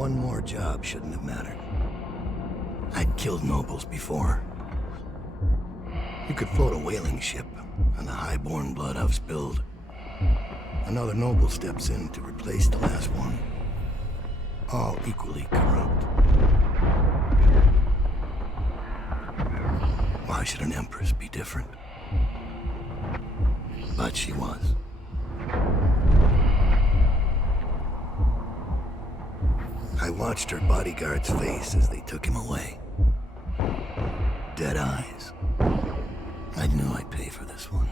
one more job shouldn't have mattered. I'd killed nobles before. You could float a whaling ship, and the high-born blood I've spilled. Another noble steps in to replace the last one. All equally corrupt. Why should an empress be different? But she was. I watched her bodyguard's face as they took him away. Dead eyes. I knew I'd pay for this one.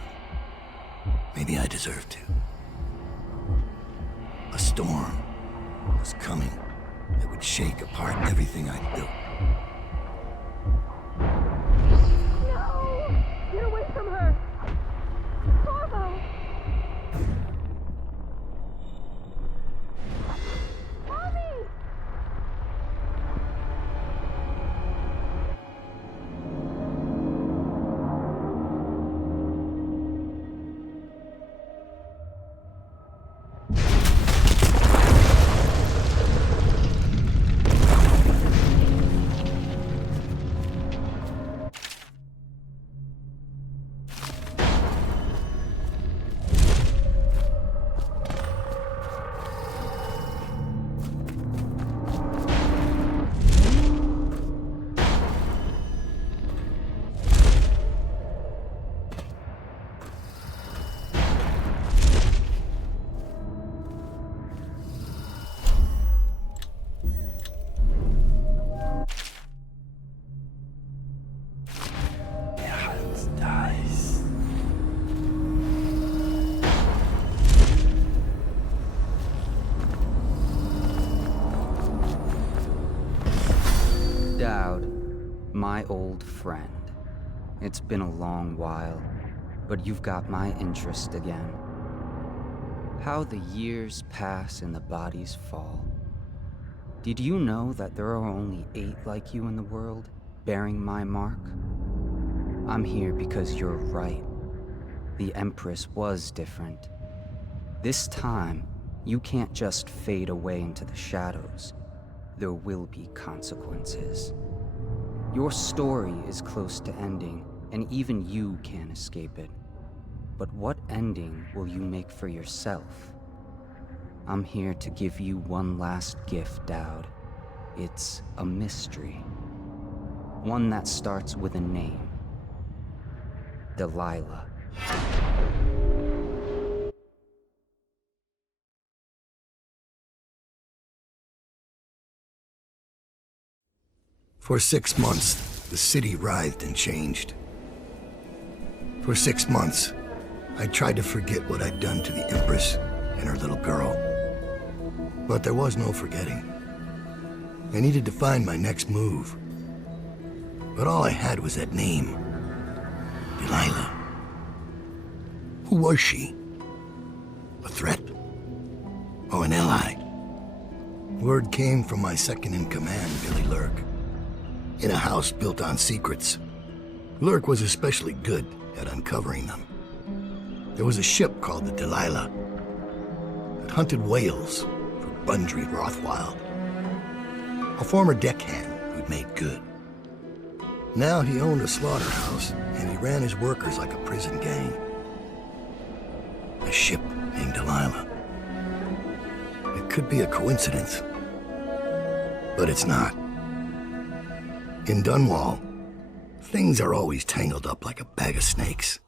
Maybe I deserved to. A storm was coming that would shake apart everything I'd built. No! Get away from her! Corvo! Mommy! My old friend. It's been a long while, but you've got my interest again. How the years pass and the bodies fall. Did you know that there are only 8 like you in the world, bearing my mark? I'm here because you're right. The Empress was different. This time, you can't just fade away into the shadows. There will be consequences. Your story is close to ending, and even you can't escape it. But what ending will you make for yourself? I'm here to give you one last gift, Dowd. It's a mystery. One that starts with a name. Delilah. For 6 months, the city writhed and changed. For 6 months, I tried to forget what I'd done to the Empress and her little girl. But there was no forgetting. I needed to find my next move. But all I had was that name. Delilah. Who was she? A threat? Or an ally? Word came from my second-in-command, Billy Lurk. In a house built on secrets. Lurk was especially good at uncovering them. There was a ship called the Delilah that hunted whales for Bundry Rothwild, a former deckhand who'd made good. Now he owned a slaughterhouse, and he ran his workers like a prison gang. A ship named Delilah. It could be a coincidence, but it's not. In Dunwall, things are always tangled up like a bag of snakes.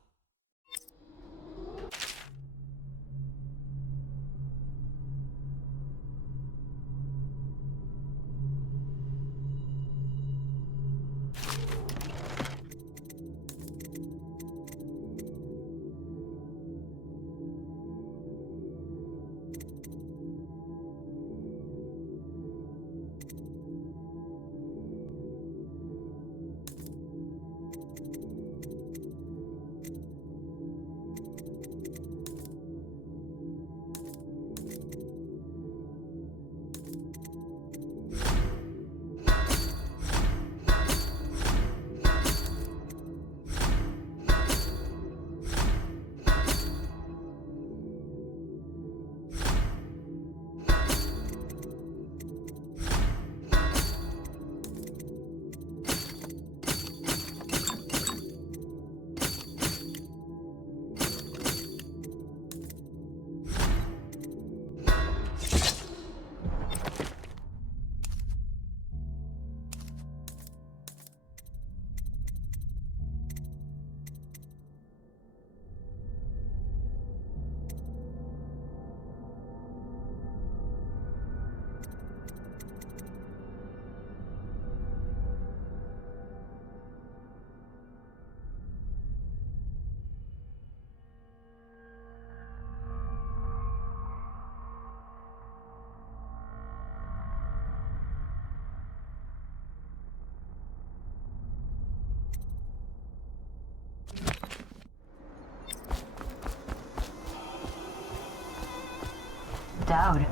dropped out.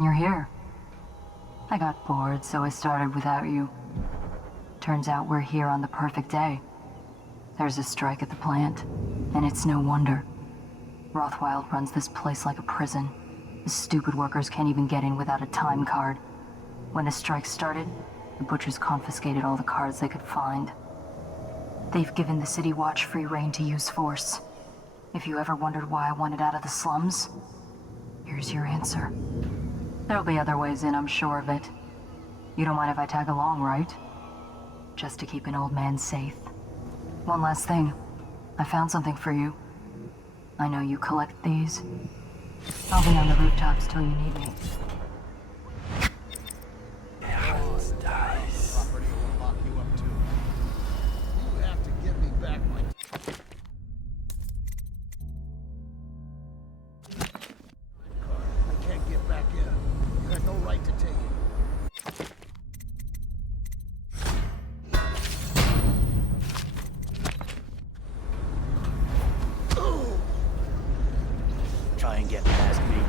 You're here. I got bored, so I started without you. Turns out we're here on the perfect day. There's a strike at the plant, and it's no wonder. Rothwild runs this place like a prison. The stupid workers can't even get in without a time card. When the strike started, the butchers confiscated all the cards they could find. They've given the City Watch free rein to use force. If you ever wondered why I wanted out of the slums, here's your answer. There'll be other ways in, I'm sure of it. You don't mind if I tag along, right? Just to keep an old man safe. One last thing. I found something for you. I know you collect these. I'll be on the rooftops till you need me. Property will lock you up too. You have to give me back my... I can't get back in. You had no right to take it. Try and get past me,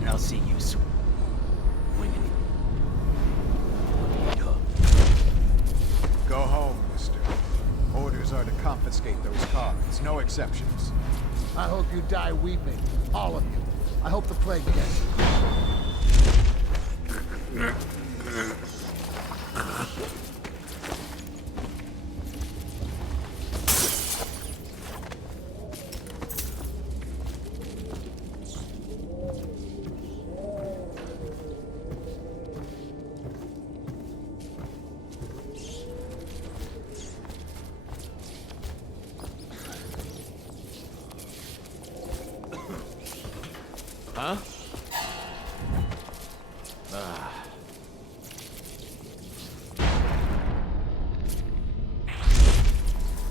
and I'll see you swinging. Go home, mister. Orders are to confiscate those cards, no exceptions. I hope you die weeping, all of you. I hope the plague gets you. Huh?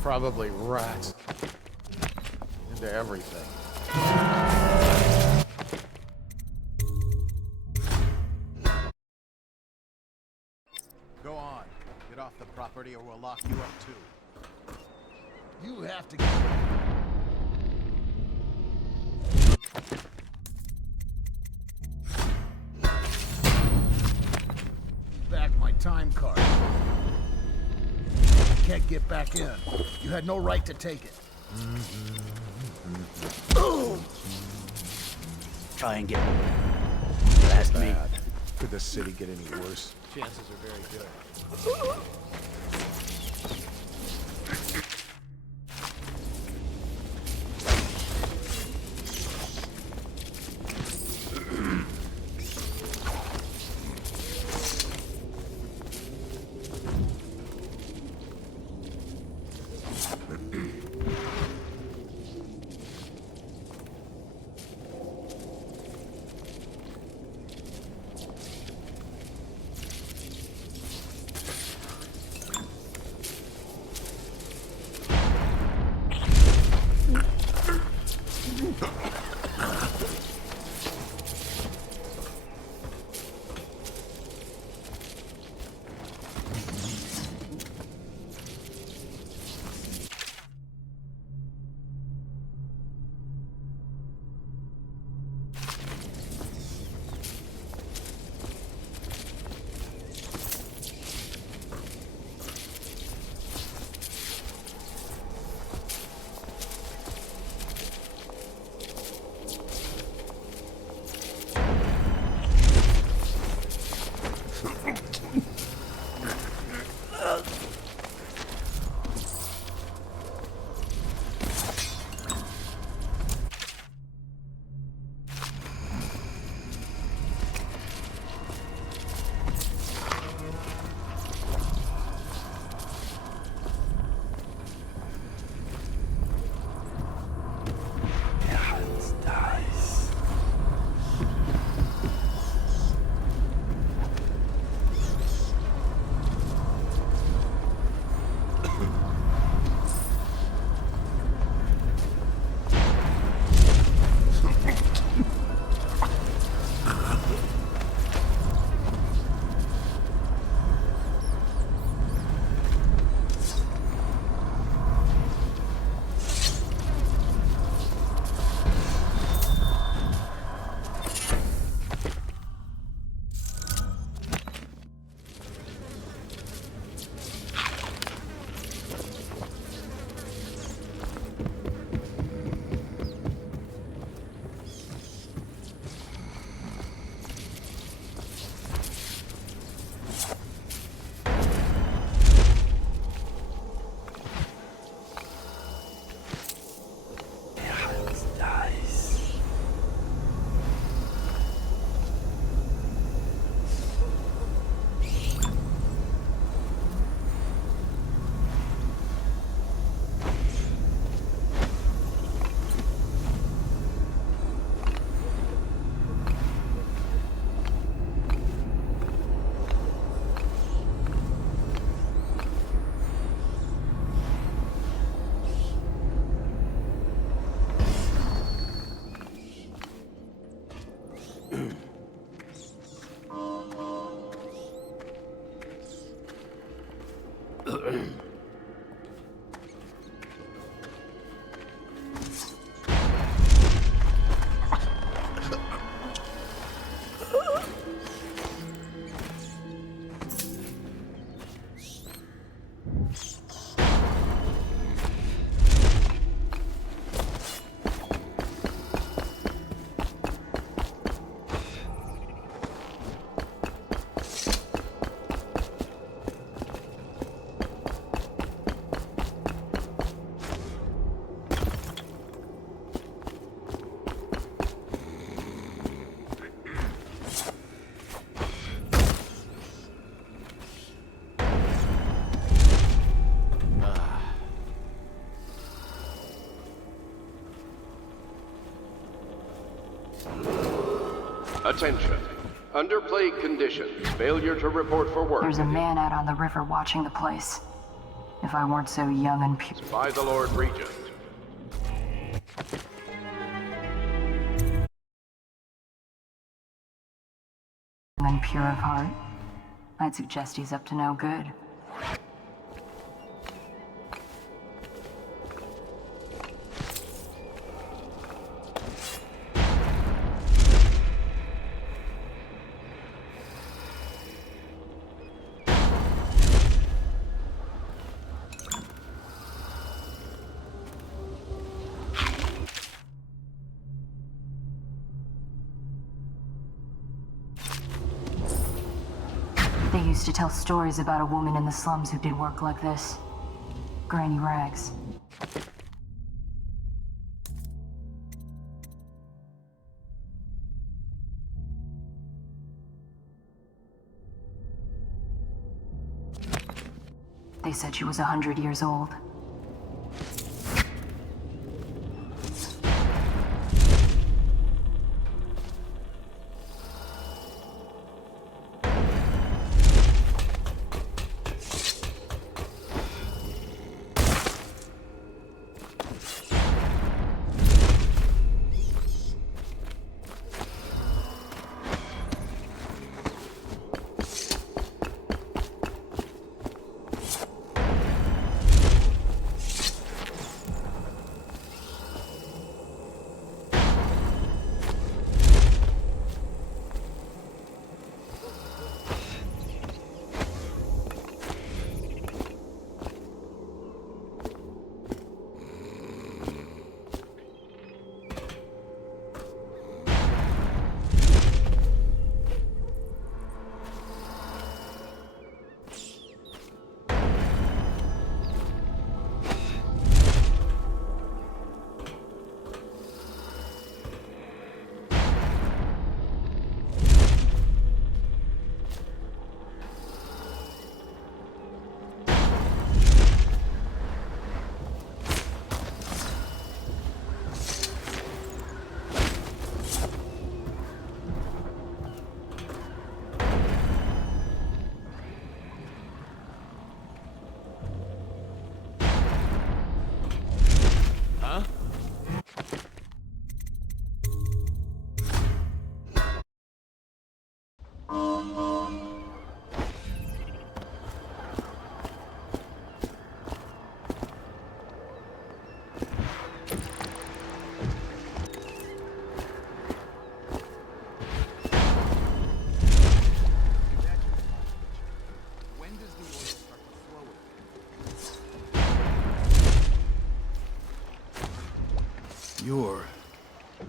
Probably rats. Into everything. Go on. Get off the property or we'll lock you up too. You have to get... back my time card. Can't get back in. You had no right to take it. Try and get past me. Bad. Could the city get any worse? Chances are very good. Attention. Under plague conditions, failure to report for work There's a man out on the river watching the place. If I weren't so young and pure by the Lord Regent. of heart, I'd suggest he's up to no good. They used to tell stories about a woman in the slums who did work like this. Granny Rags. They said she was 100 years old.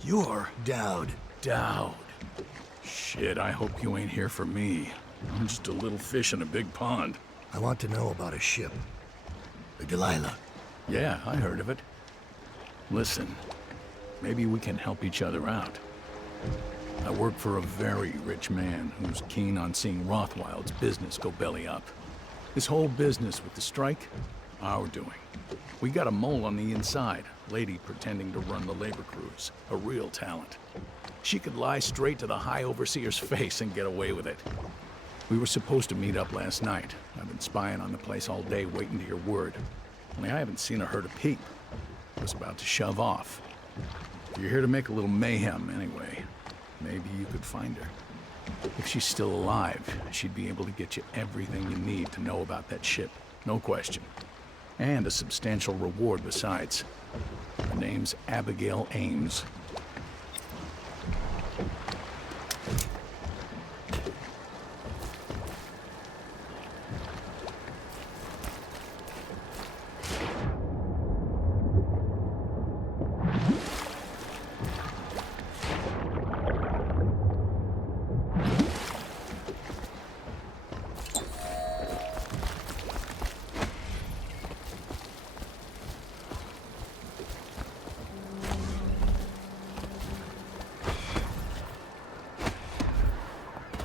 You're Dowd. Dowd. Shit, I hope you ain't here for me. I'm just a little fish in a big pond. I want to know about a ship. The Delilah. Yeah, I heard of it. Listen, maybe we can help each other out. I work for a very rich man who's keen on seeing Rothwild's business go belly up. This whole business with the strike, our doing. We got a mole on the inside, lady pretending to run the labor crews, a real talent. She could lie straight to the High Overseer's face and get away with it. We were supposed to meet up last night. I've been spying on the place all day waiting to hear word. Only I haven't seen or heard a peep. I was about to shove off. You're here to make a little mayhem anyway. Maybe you could find her. If she's still alive, she'd be able to get you everything you need to know about that ship. No question. And a substantial reward besides. Her name's Abigail Ames.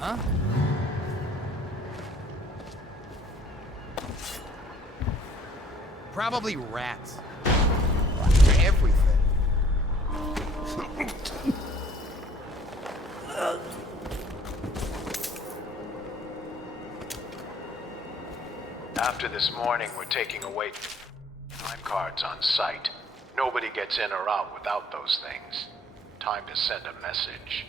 Huh? Probably rats. Everything. After this morning, we're taking away time cards on site. Nobody gets in or out without those things. Time to send a message.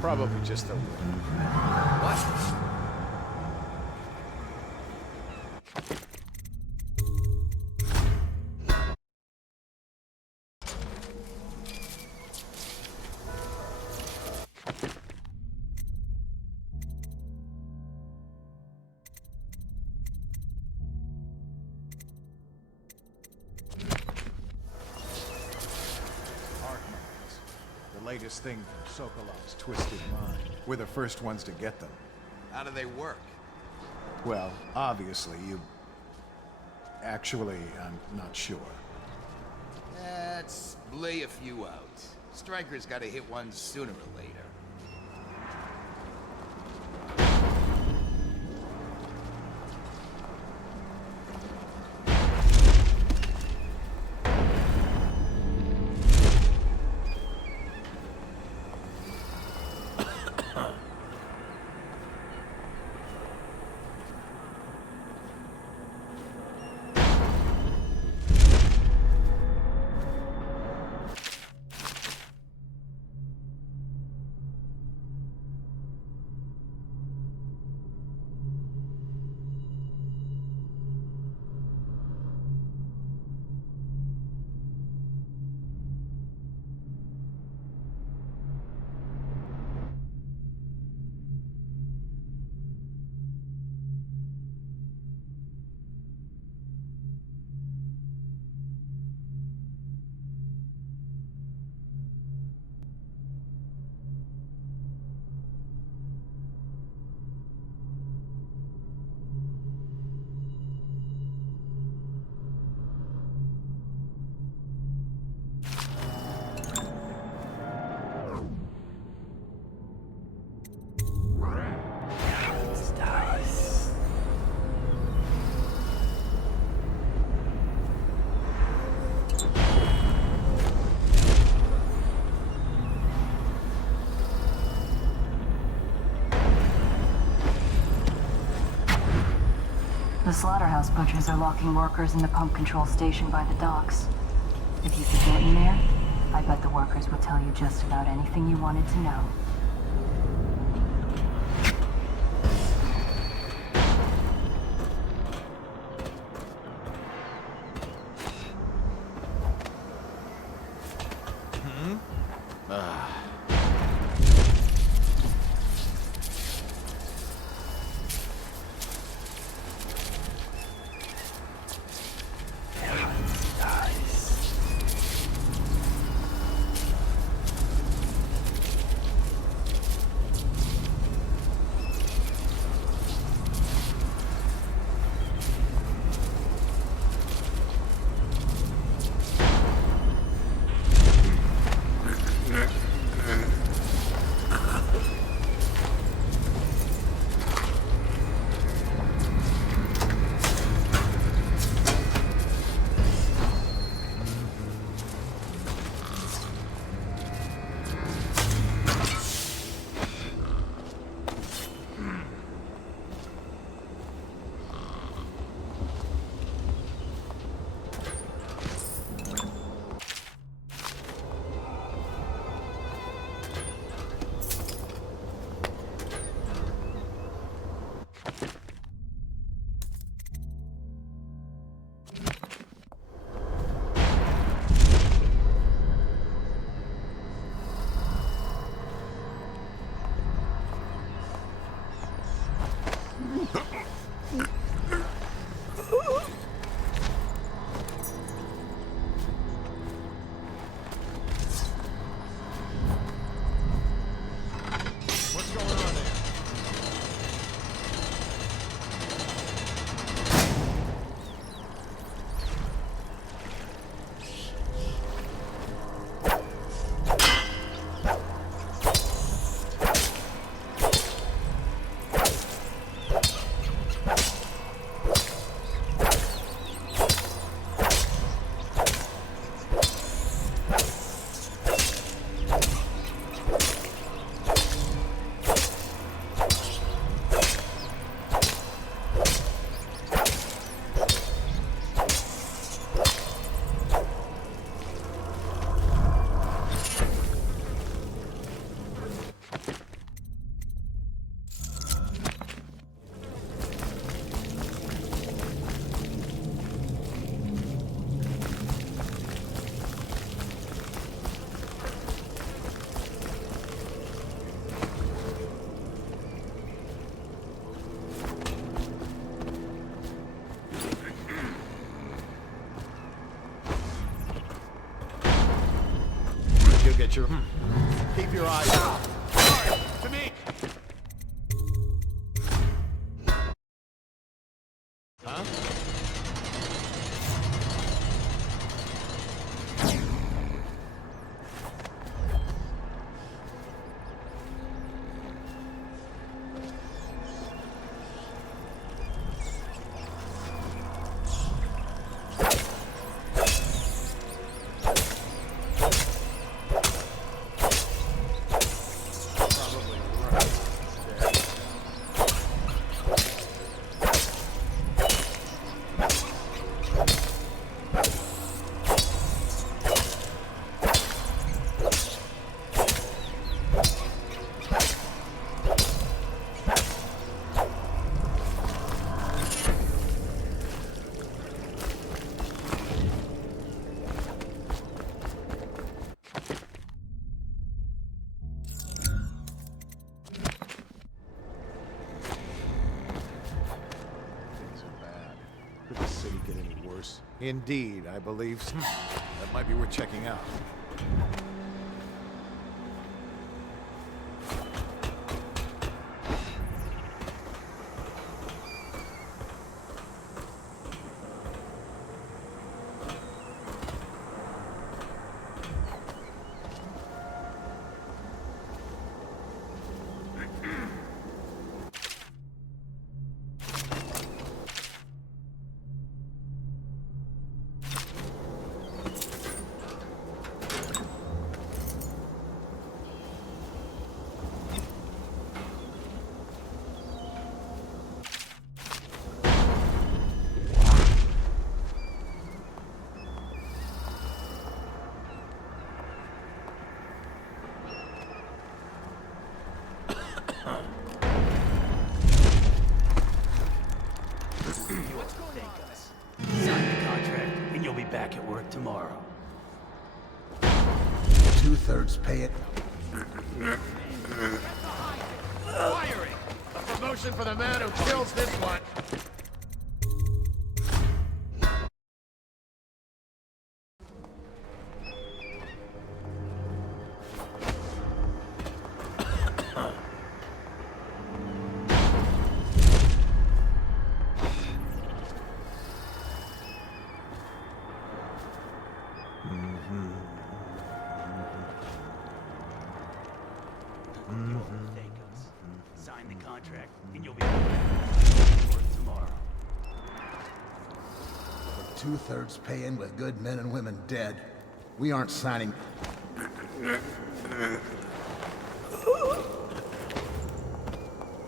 Probably just the wind. What? Latest thing from Sokolov's twisted mind. We're the first ones to get them. How do they work? Well, obviously, you... Actually, I'm not sure. Let's lay a few out. Stryker's gotta hit one sooner or later. The slaughterhouse butchers are locking workers in the pump control station by the docks. If you could get in there, I bet the workers will tell you just about anything you wanted to know. get your... Keep your eyes out. To me! Huh? Could the city get any worse? Indeed, I believe so. That might be worth checking out. Back at work tomorrow. 2/3 pay it. Firing! A promotion for the man who kills this one! Sign the contract, and you'll be back at work tomorrow. 2/3 paying with good men and women dead. We aren't signing.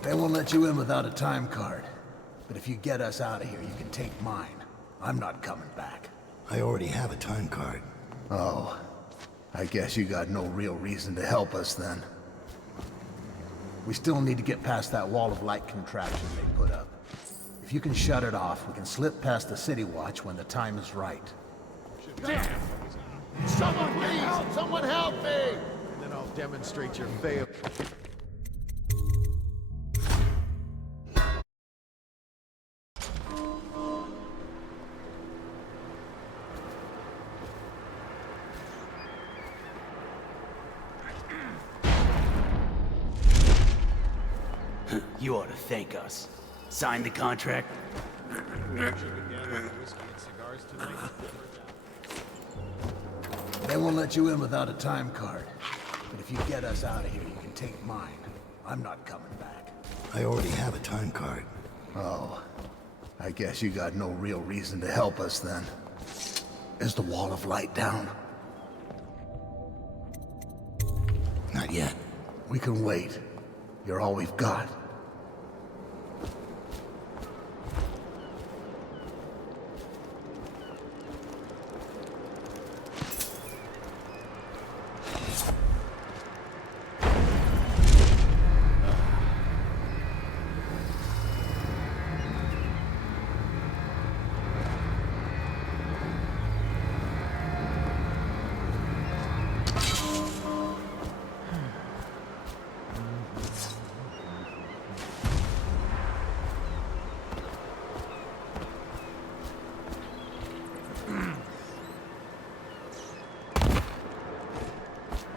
They won't let you in without a time card. But if you get us out of here, you can take mine. I'm not coming back. I already have a time card. Oh. I guess you got no real reason to help us then. We still need to get past that wall of light contraption they put up. If you can shut it off, we can slip past the City Watch when the time is right. Damn! Someone please! Help! Someone help me! And then I'll demonstrate your fail. You ought to thank us. Sign the contract. They won't let you in without a time card. But if you get us out of here, you can take mine. I'm not coming back. I already have a time card. Oh. I guess you got no real reason to help us then. Is the wall of light down? Not yet. We can wait. You're all we've got.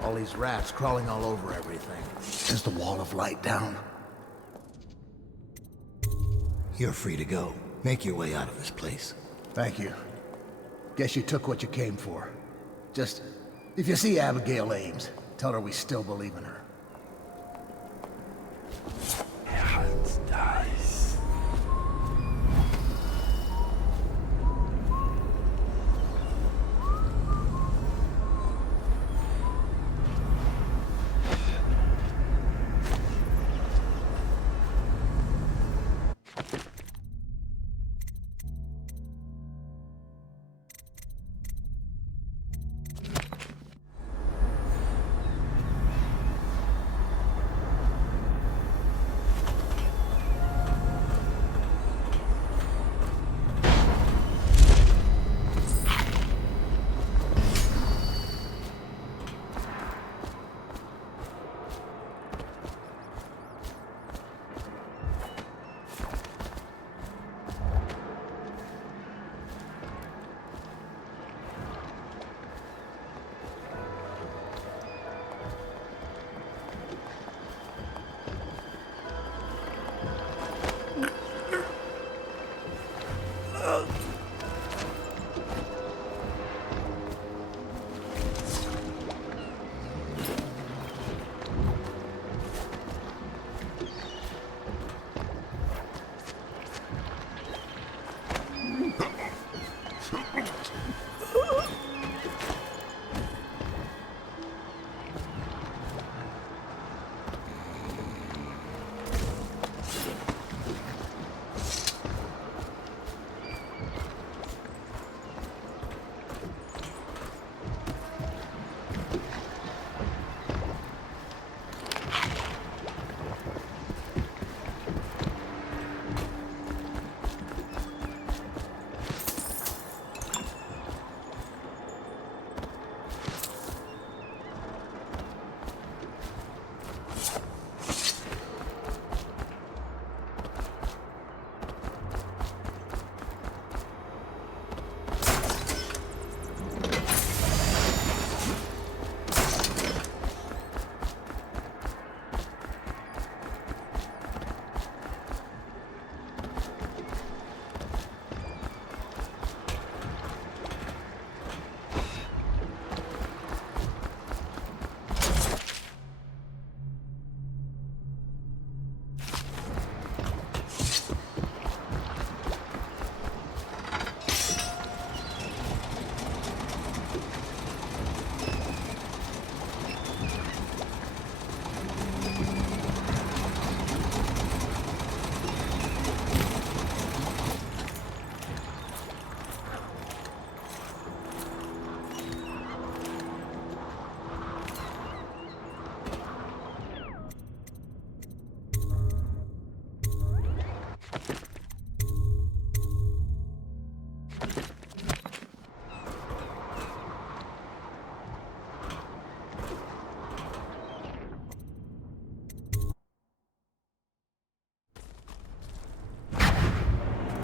All these rats crawling all over everything. Is the wall of light down? You're free to go. Make your way out of this place. Thank you. Guess you took what you came for. Just, if you see Abigail Ames, tell her we still believe in her.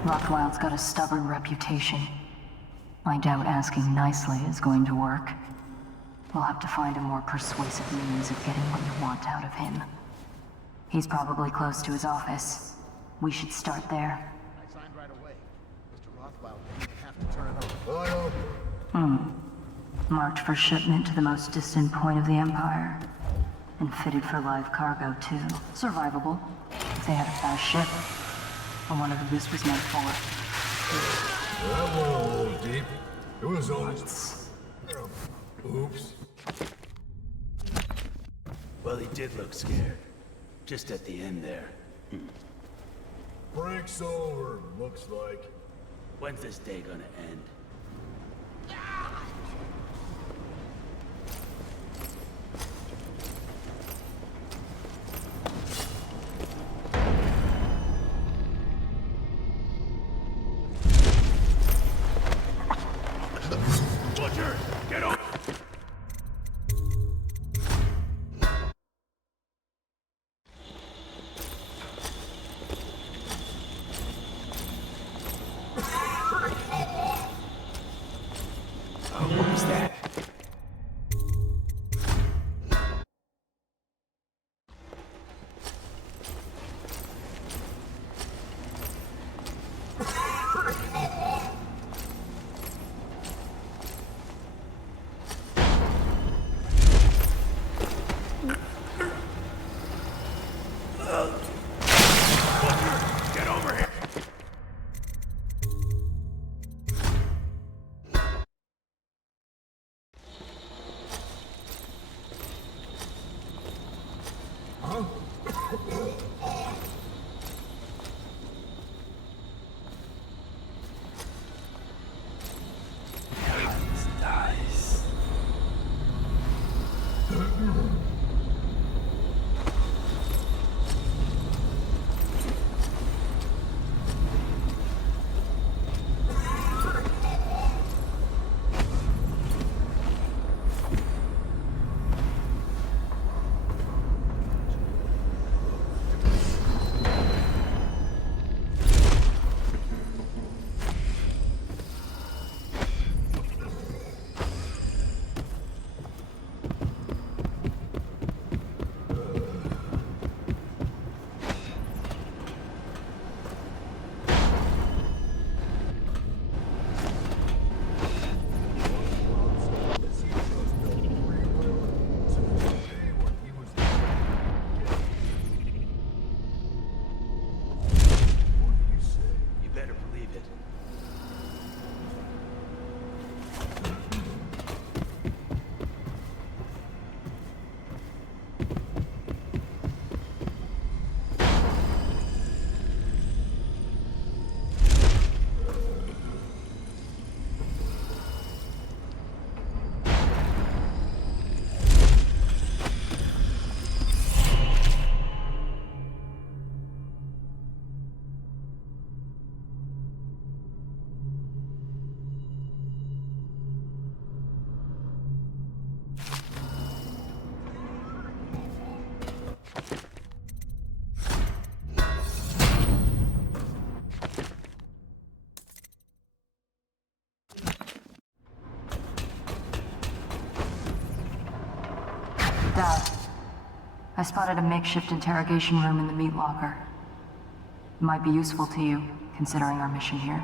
Rothwild's got a stubborn reputation. I doubt asking nicely is going to work. We'll have to find a more persuasive means of getting what you want out of him. He's probably close to his office. We should start there. I signed right away. Mr. Rothwell didn't even have to turn it over. Marked for shipment to the most distant point of the Empire. And fitted for live cargo, too. Survivable. If they had a fast ship. I wonder who this was meant for. That went a little deep. It was almost... Oops. Well, he did look scared. Just at the end there. Break's over, looks like. When's this day gonna end? Butcher! Get off! Dad, I spotted a makeshift interrogation room in the meat locker. It might be useful to you, considering our mission here.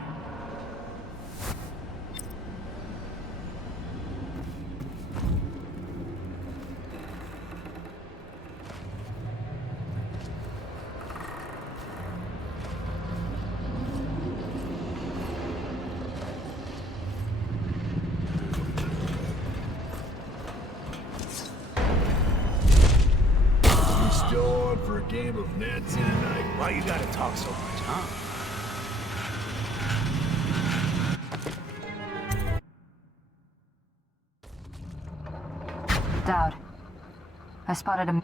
Still on for a game of Nancy tonight? Why you gotta talk so much, huh? Dad, I spotted a...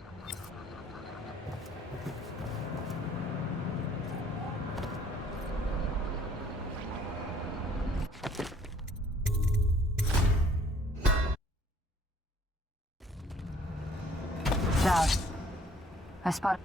Dad, I spotted...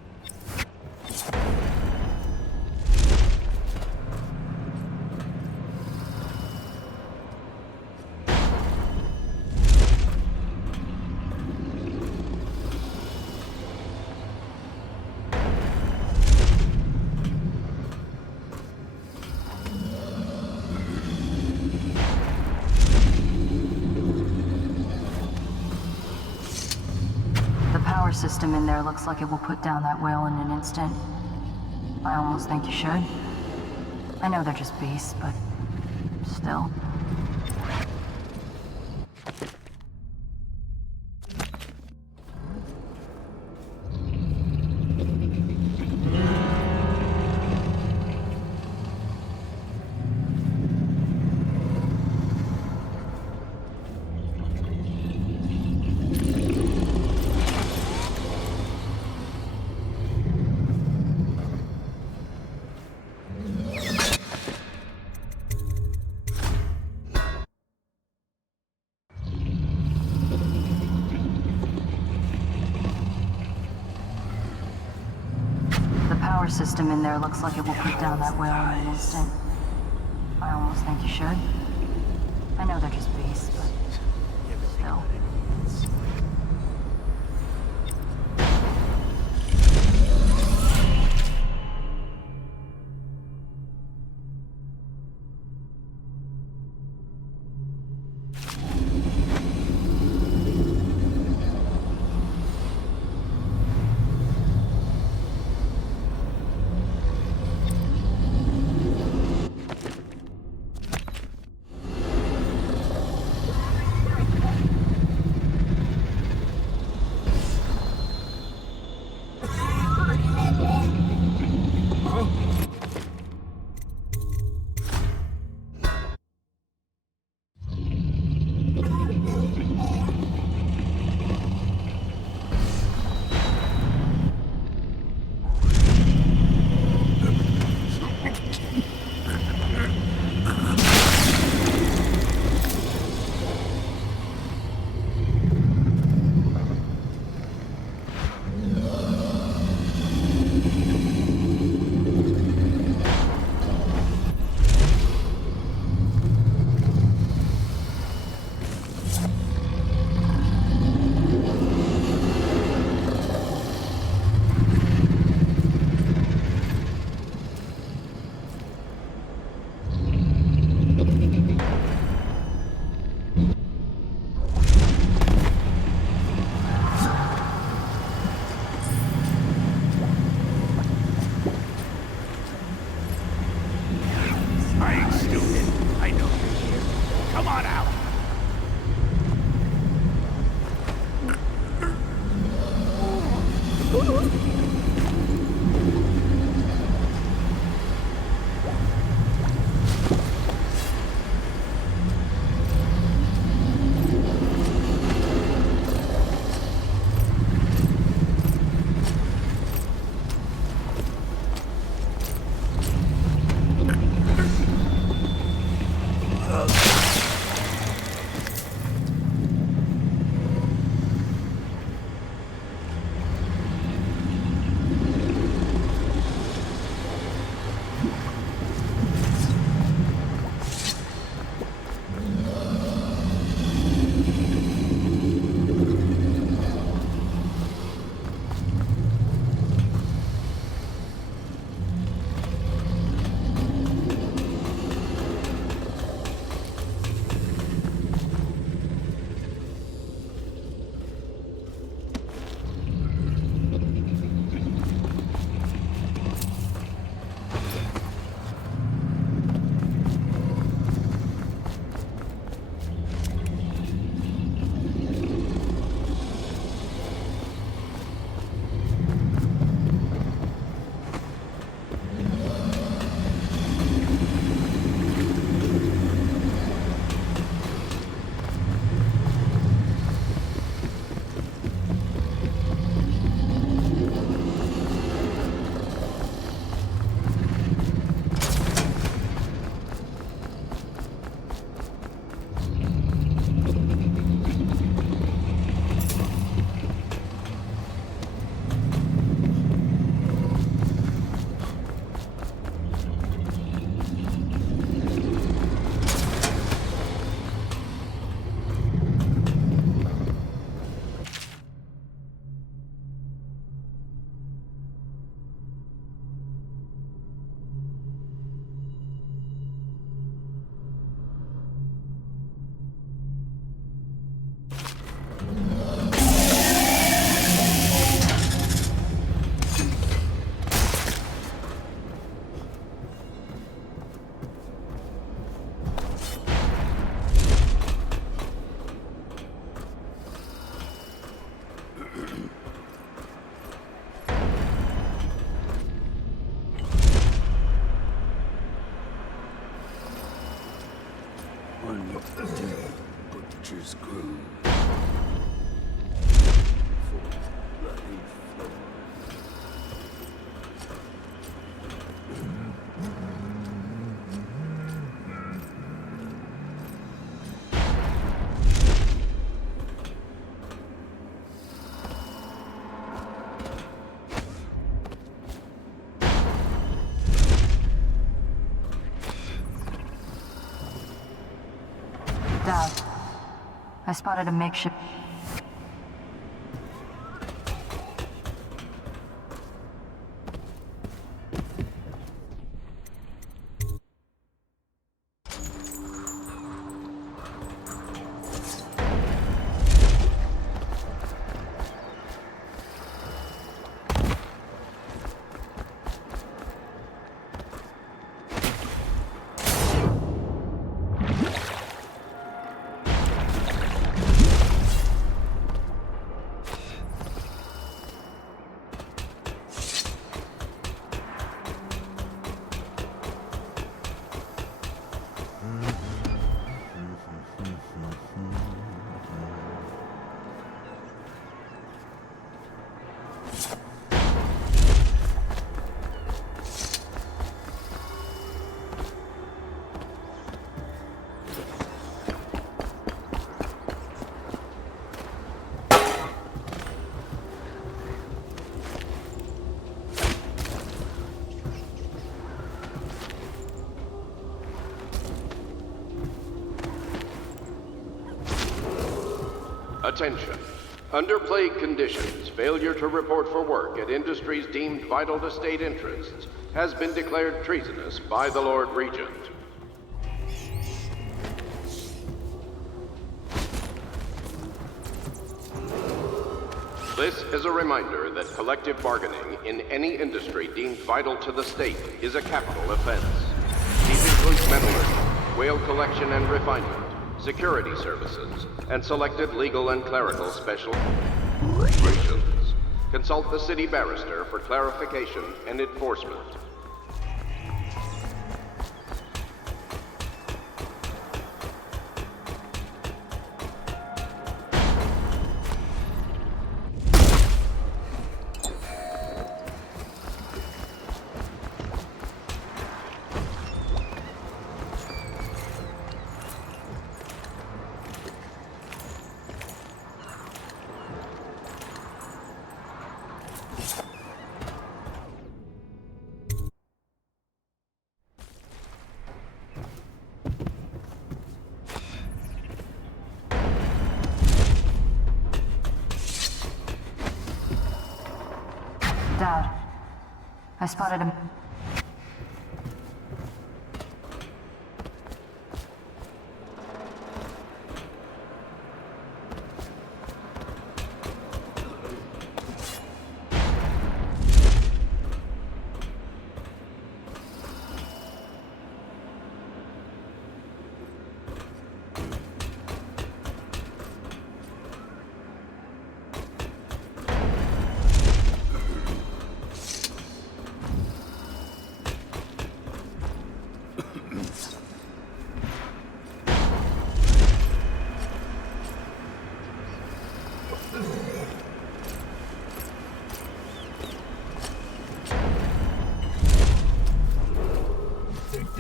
The power system in there looks like it will put down that whale in an instant. I almost think you should. I know they're just beasts, but still. The power system in there looks like it will put down that whale in an instant. I almost think you should. I know they're just beasts, but still. I spotted a makeshift... Attention. Under plague conditions, failure to report for work at industries deemed vital to state interests has been declared treasonous by the Lord Regent. This is a reminder that collective bargaining in any industry deemed vital to the state is a capital offense. These include metallurgy, whale collection and refinement, security services, and selected legal and clerical special operations. Consult the city barrister for clarification and enforcement. Dad, I spotted him.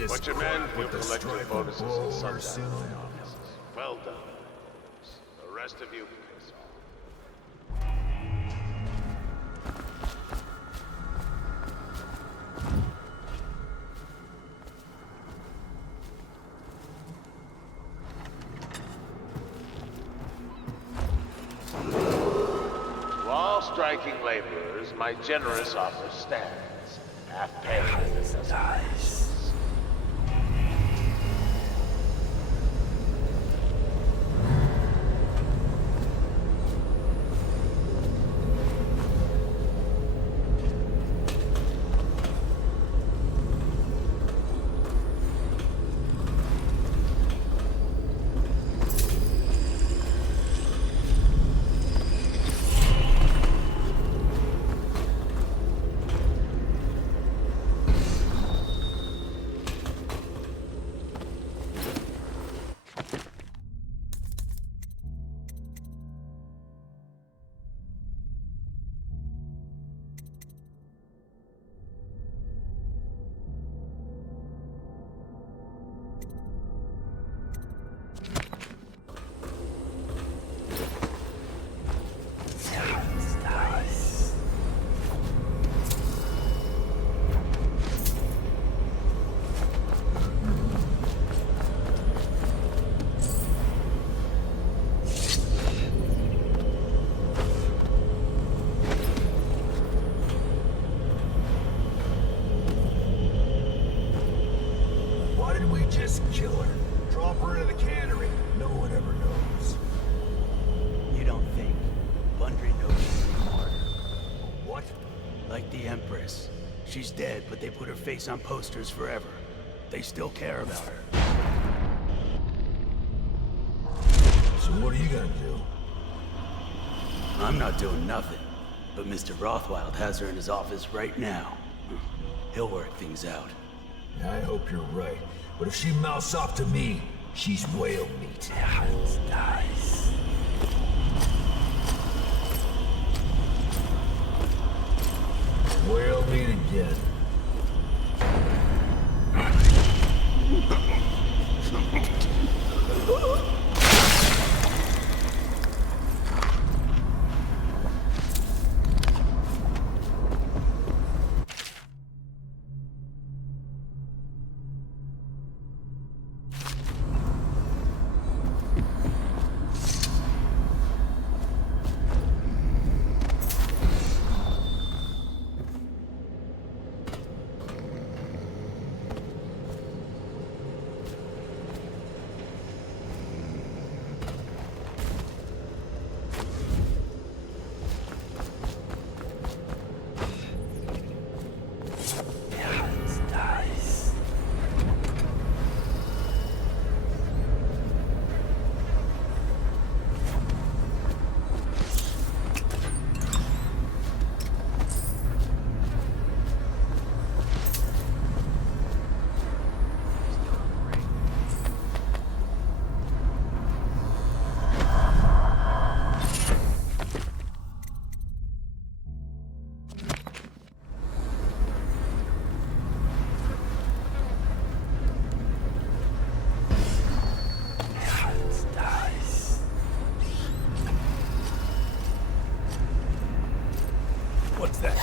Watch your man, he'll collect your bonuses and sundown in my office. Well done. The rest of you can kiss off. To all striking laborers, my generous offer stands. Half pay for nice. Sundry knows she's a martyr. What? Like the Empress. She's dead, but they put her face on posters forever. They still care about her. So what are you gonna do? I'm not doing nothing. But Mr. Rothwild has her in his office right now. He'll work things out. I hope you're right. But if she mouths off to me, she's whale meat. Nice. Whale meat again. What's that?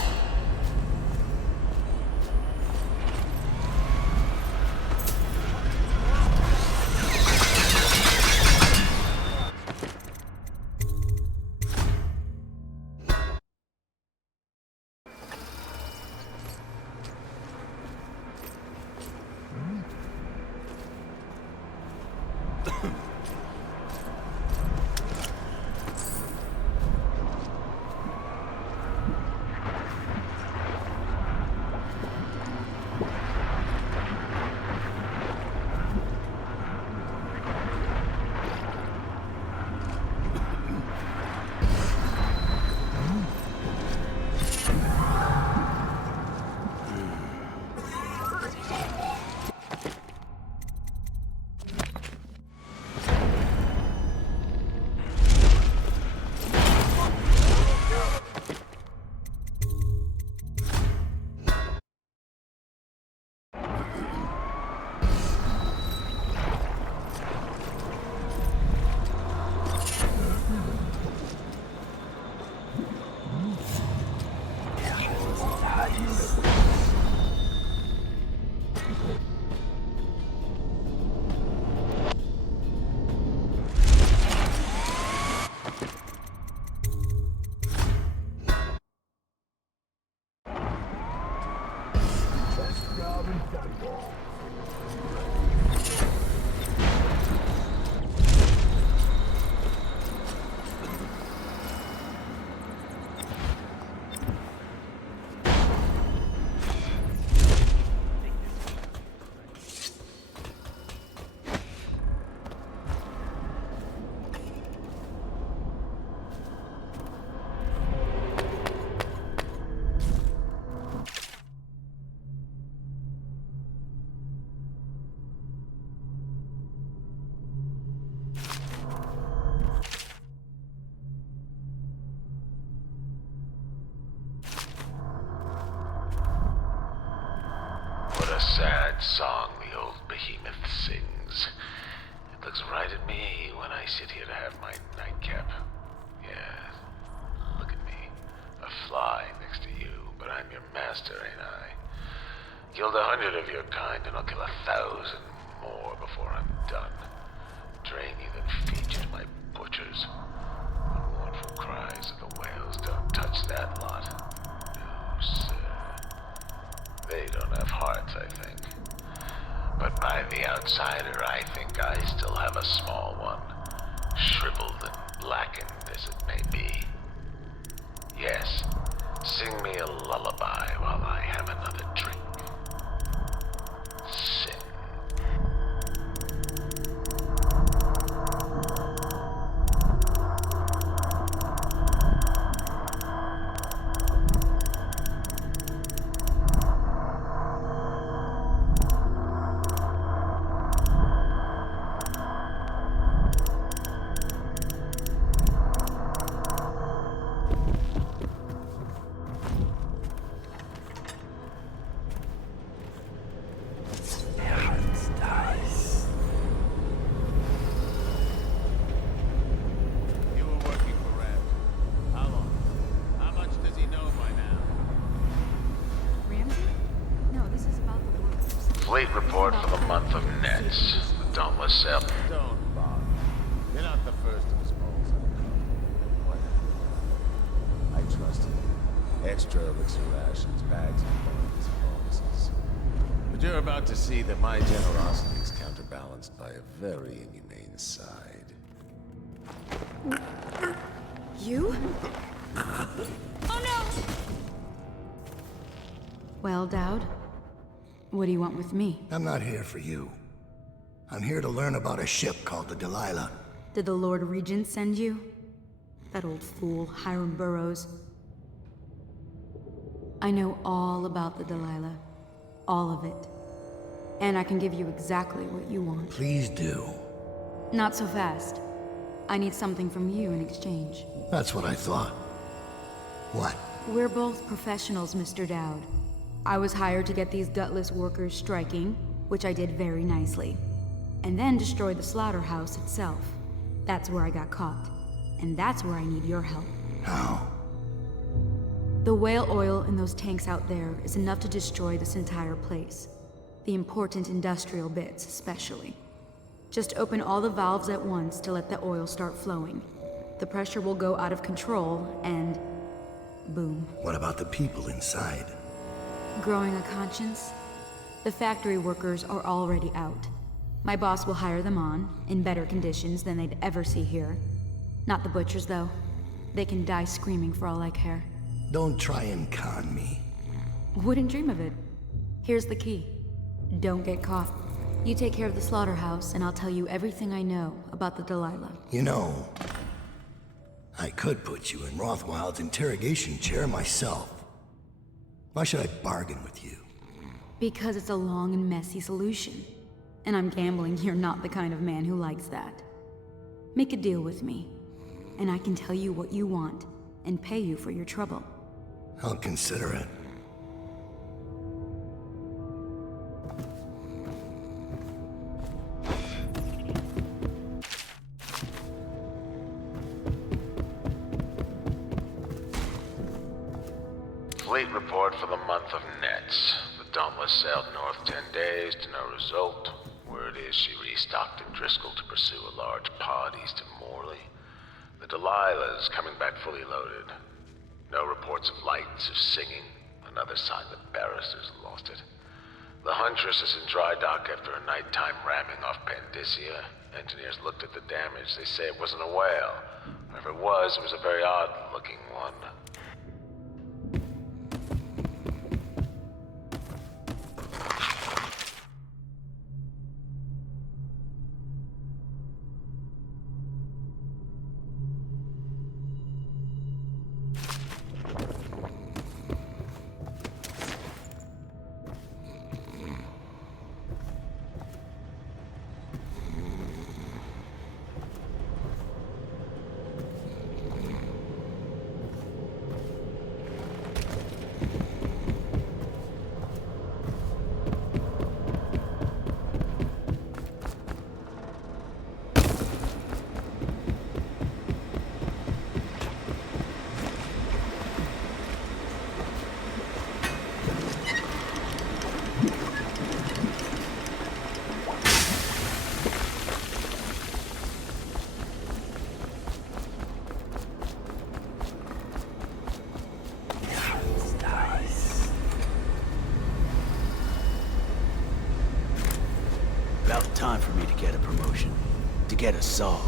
Sad song the old behemoth sings. It looks right at me when I sit here to have my nightcap. Yeah, look at me. A fly next to you, but I'm your master, ain't I? Killed 100 of your kind, and I'll kill 1,000 more before I'm done. Drain you, then feed you to my butchers. The mournful cries of the whales don't touch that lot. No, sir. They don't have hearts, I think. But by the outsider, I think I still have a small one. Shriveled and blackened as it may be. report for the month of Nets. The Dauntless Cell. Don't bother. You're not the first of his balls. What? I trust you. Extra elixir rations, bags of bones, bonuses. But you're about to see that my generosity is counterbalanced by a very inhumane side. You? Oh no! Well, Dowd, what do you want with me? I'm not here for you. I'm here to learn about a ship called the Delilah. Did the Lord Regent send you? That old fool, Hiram Burrows. I know all about the Delilah. All of it. And I can give you exactly what you want. Please do. Not so fast. I need something from you in exchange. That's what I thought. What? We're both professionals, Mr. Dowd. I was hired to get these gutless workers striking, which I did very nicely. And then destroy the slaughterhouse itself. That's where I got caught. And that's where I need your help. How? The whale oil in those tanks out there is enough to destroy this entire place. The important industrial bits, especially. Just open all the valves at once to let the oil start flowing. The pressure will go out of control, and boom. What about the people inside? Growing a conscience? The factory workers are already out. My boss will hire them on, in better conditions than they'd ever see here. Not the butchers, though. They can die screaming for all I care. Don't try and con me. Wouldn't dream of it. Here's the key. Don't get caught. You take care of the slaughterhouse, and I'll tell you everything I know about the Delilah. You know, I could put you in Rothwild's interrogation chair myself. Why should I bargain with you? Because it's a long and messy solution. And I'm gambling you're not the kind of man who likes that. Make a deal with me, and I can tell you what you want, and pay you for your trouble. I'll consider it. Fleet report for the month of Nets. The Dauntless sailed north 10 days to no result. Word is she restocked at Driscoll to pursue a large pod east of Morley. The Delilah is coming back fully loaded. No reports of lights or singing. Another sign the barristers lost it. The Huntress is in dry dock after a nighttime ramming off Pandyssia. Engineers looked at the damage. They say it wasn't a whale. Or if it was a very odd-looking one. About time for me to get a promotion. To get a saw.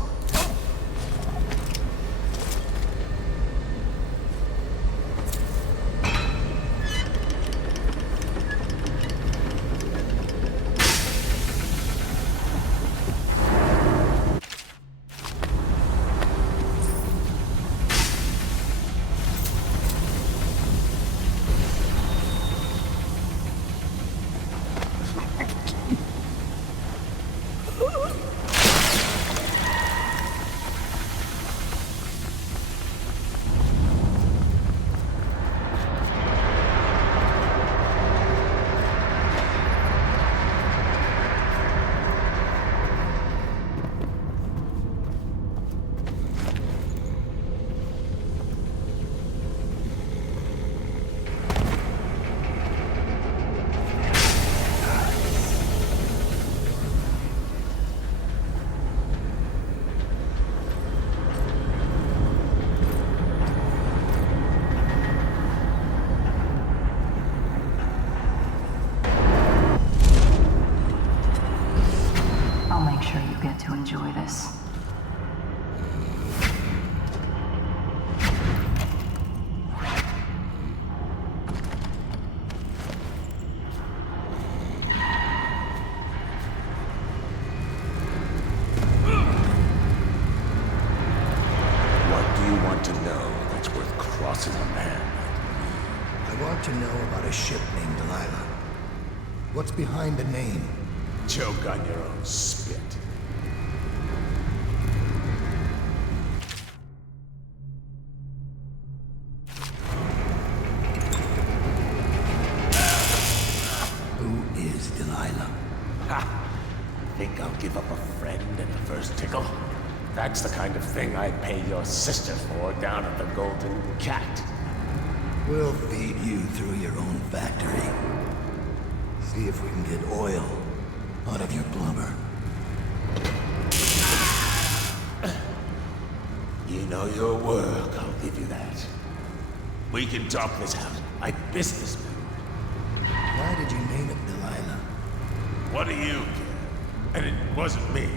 crossing a man. I want to know about a ship named Delilah. What's behind the name? Choke on your own spit. Who is Delilah? Ha! Think I'll give up a friend at the first tickle? That's the kind of thing I'd pay your sister for down at the Golden Cat. We'll feed you through your own factory. See if we can get oil out of your blubber. You know your work, I'll give you that. We can talk this out, like businessmen. Why did you name it Delilah? What do you care? And it wasn't me.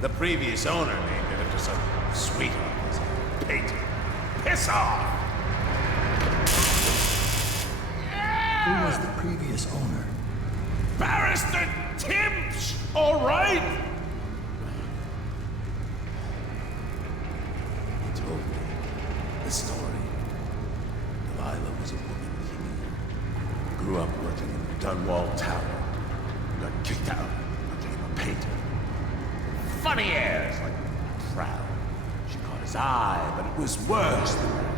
The previous owner named it after some sweetheart his painter. Piss off! Who was the previous owner? Barrister Timch! All right? He told me the story. Delilah was a woman he knew. Grew up working in the Dunwall Tower. Got kicked out. Became a painter. Funny airs, like proud. She caught his eye, but it was worse than that.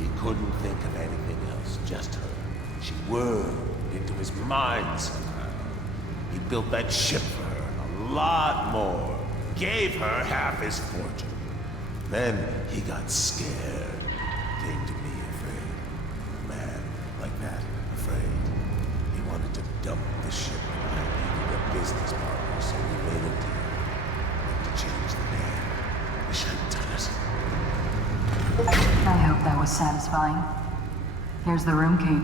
He couldn't think of anything else, just her. She whirled into his mind somehow. He built that ship for her, and a lot more. Gave her half his fortune. Then he got scared. Came to me afraid. A man like that, afraid. He wanted to dump the ship, and I needed a business partner, so we made a deal. To change the name. Wish I'd done it. I hope that was satisfying. Here's the room key.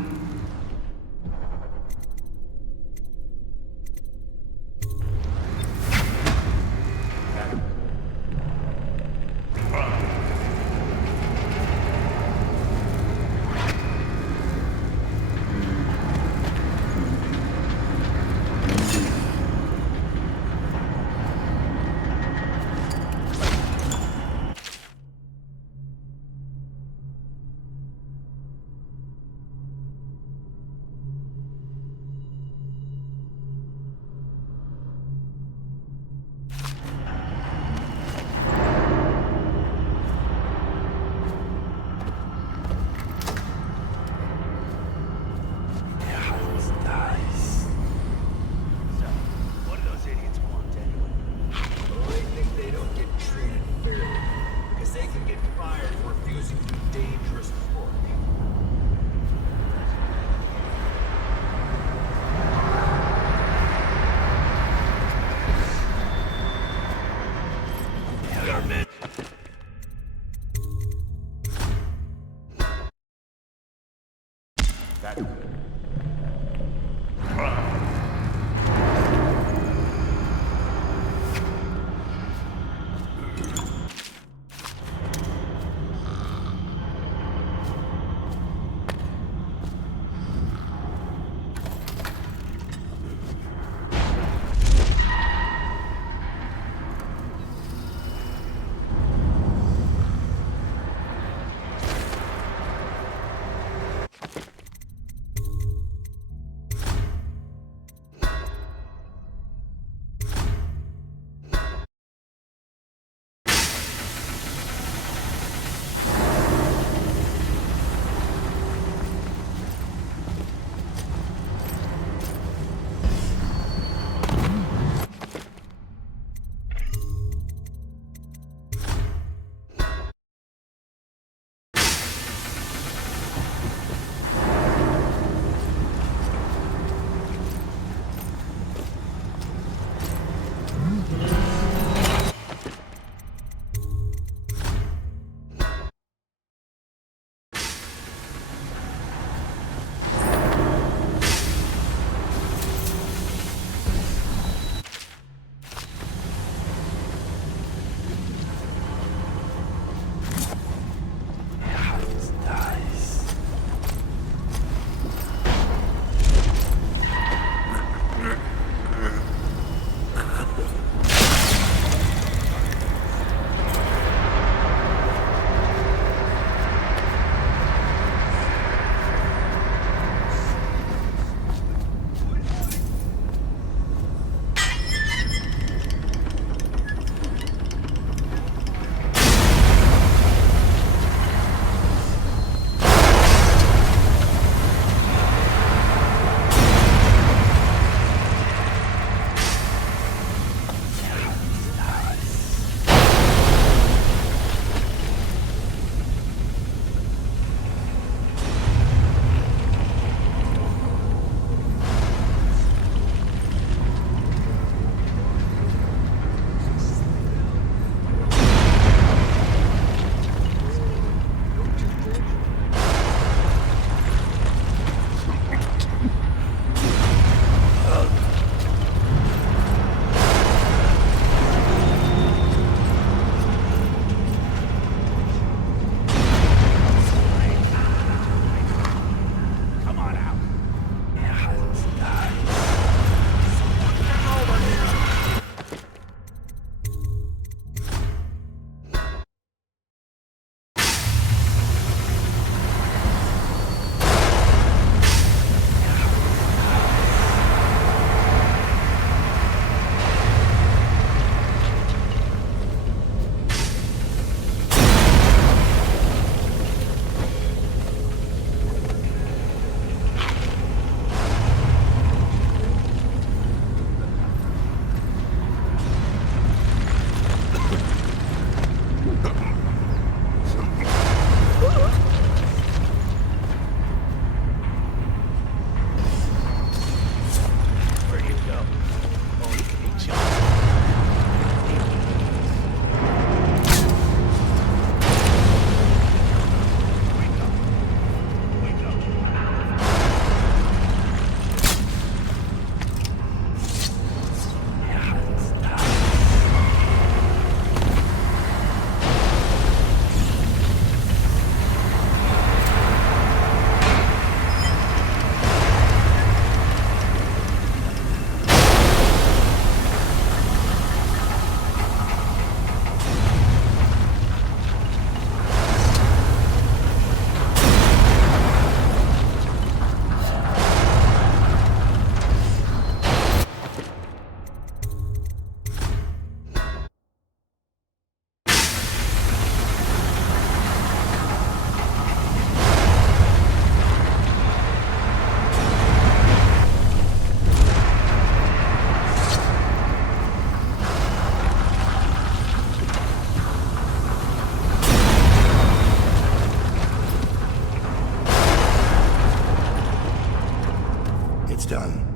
it's done.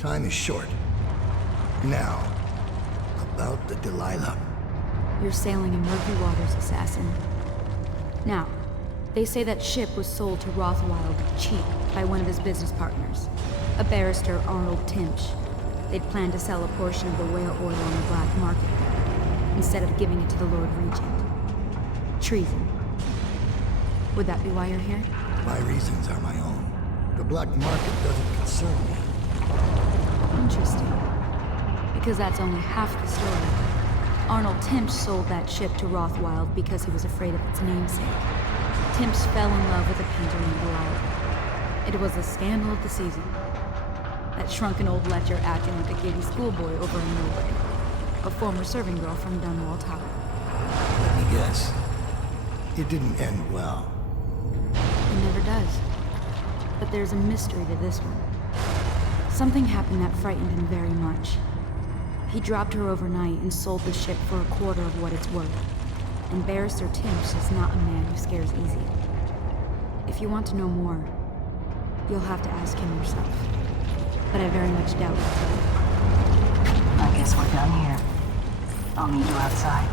Time is short. Now, about the Delilah. You're sailing in murky waters, assassin. Now, they say that ship was sold to Rothwild cheap by one of his business partners, a barrister Arnold Timsch. They'd planned to sell a portion of the whale oil on the black market, instead of giving it to the Lord Regent. Treason. Would that be why you're here? My reasons are my own. The black market doesn't concern me. Interesting. Because that's only half the story. Arnold Timsch sold that ship to Rothwild because he was afraid of its namesake. Timsch fell in love with a painter named Delilah. It was the scandal of the season. That shrunken old lecher acting like a giddy schoolboy over in Norway. A former serving girl from Dunwall Tower. Let me guess. It didn't end well. It never does. But there's a mystery to this one. Something happened that frightened him very much. He dropped her overnight and sold the ship for a quarter of what it's worth. And Barrister Timsch is not a man who scares easy. If you want to know more, you'll have to ask him yourself. But I very much doubt it. I guess we're done here. I'll meet you outside.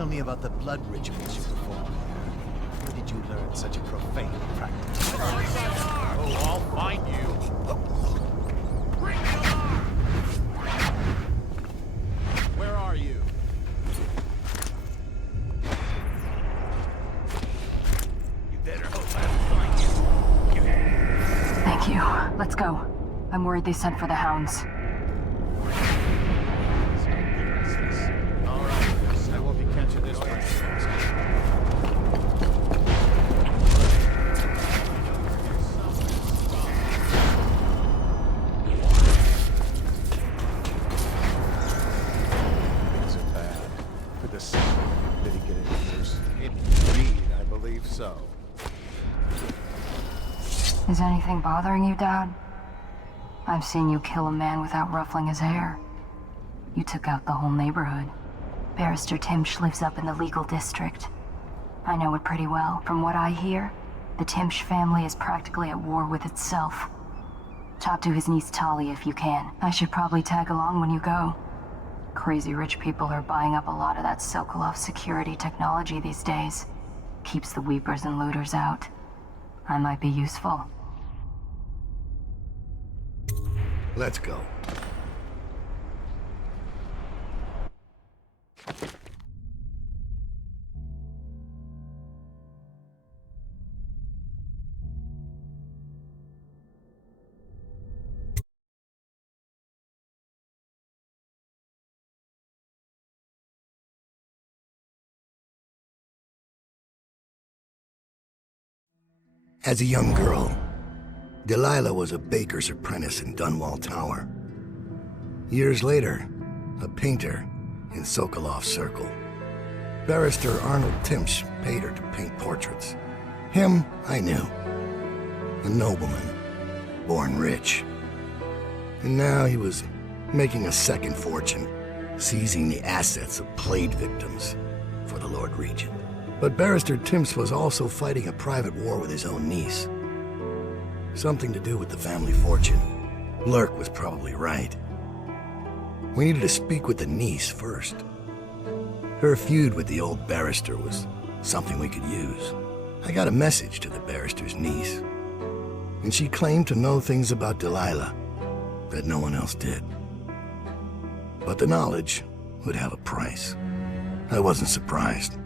Tell me about the blood rituals you perform here. Where did you learn such a profane practice? Oh, I'll find you. Where are you? You better hope I don't find you. Thank you. Let's go. I'm worried they sent for the hounds. All right, I won't be catching this one. Things are bad. Could the city get any worse? Indeed, I believe so. Is anything bothering you, Dad? I've seen you kill a man without ruffling his hair. You took out the whole neighborhood. Barrister Timsh lives up in the legal district. I know it pretty well. From what I hear, the Timsh family is practically at war with itself. Talk to his niece Talia if you can. I should probably tag along when you go. Crazy rich people are buying up a lot of that Sokolov security technology these days. Keeps the weepers and looters out. I might be useful. Let's go. As a young girl, Delilah was a baker's apprentice in Dunwall Tower. Years later, a painter in Sokolov's circle. Barrister Arnold Timsh paid her to paint portraits. Him, I knew. A nobleman, born rich. And now he was making a second fortune, seizing the assets of plague victims for the Lord Regent. But Barrister Timsh was also fighting a private war with his own niece. Something to do with the family fortune. Lurk was probably right. We needed to speak with the niece first. Her feud with the old barrister was something we could use. I got a message to the barrister's niece, and she claimed to know things about Delilah that no one else did. But the knowledge would have a price. I wasn't surprised.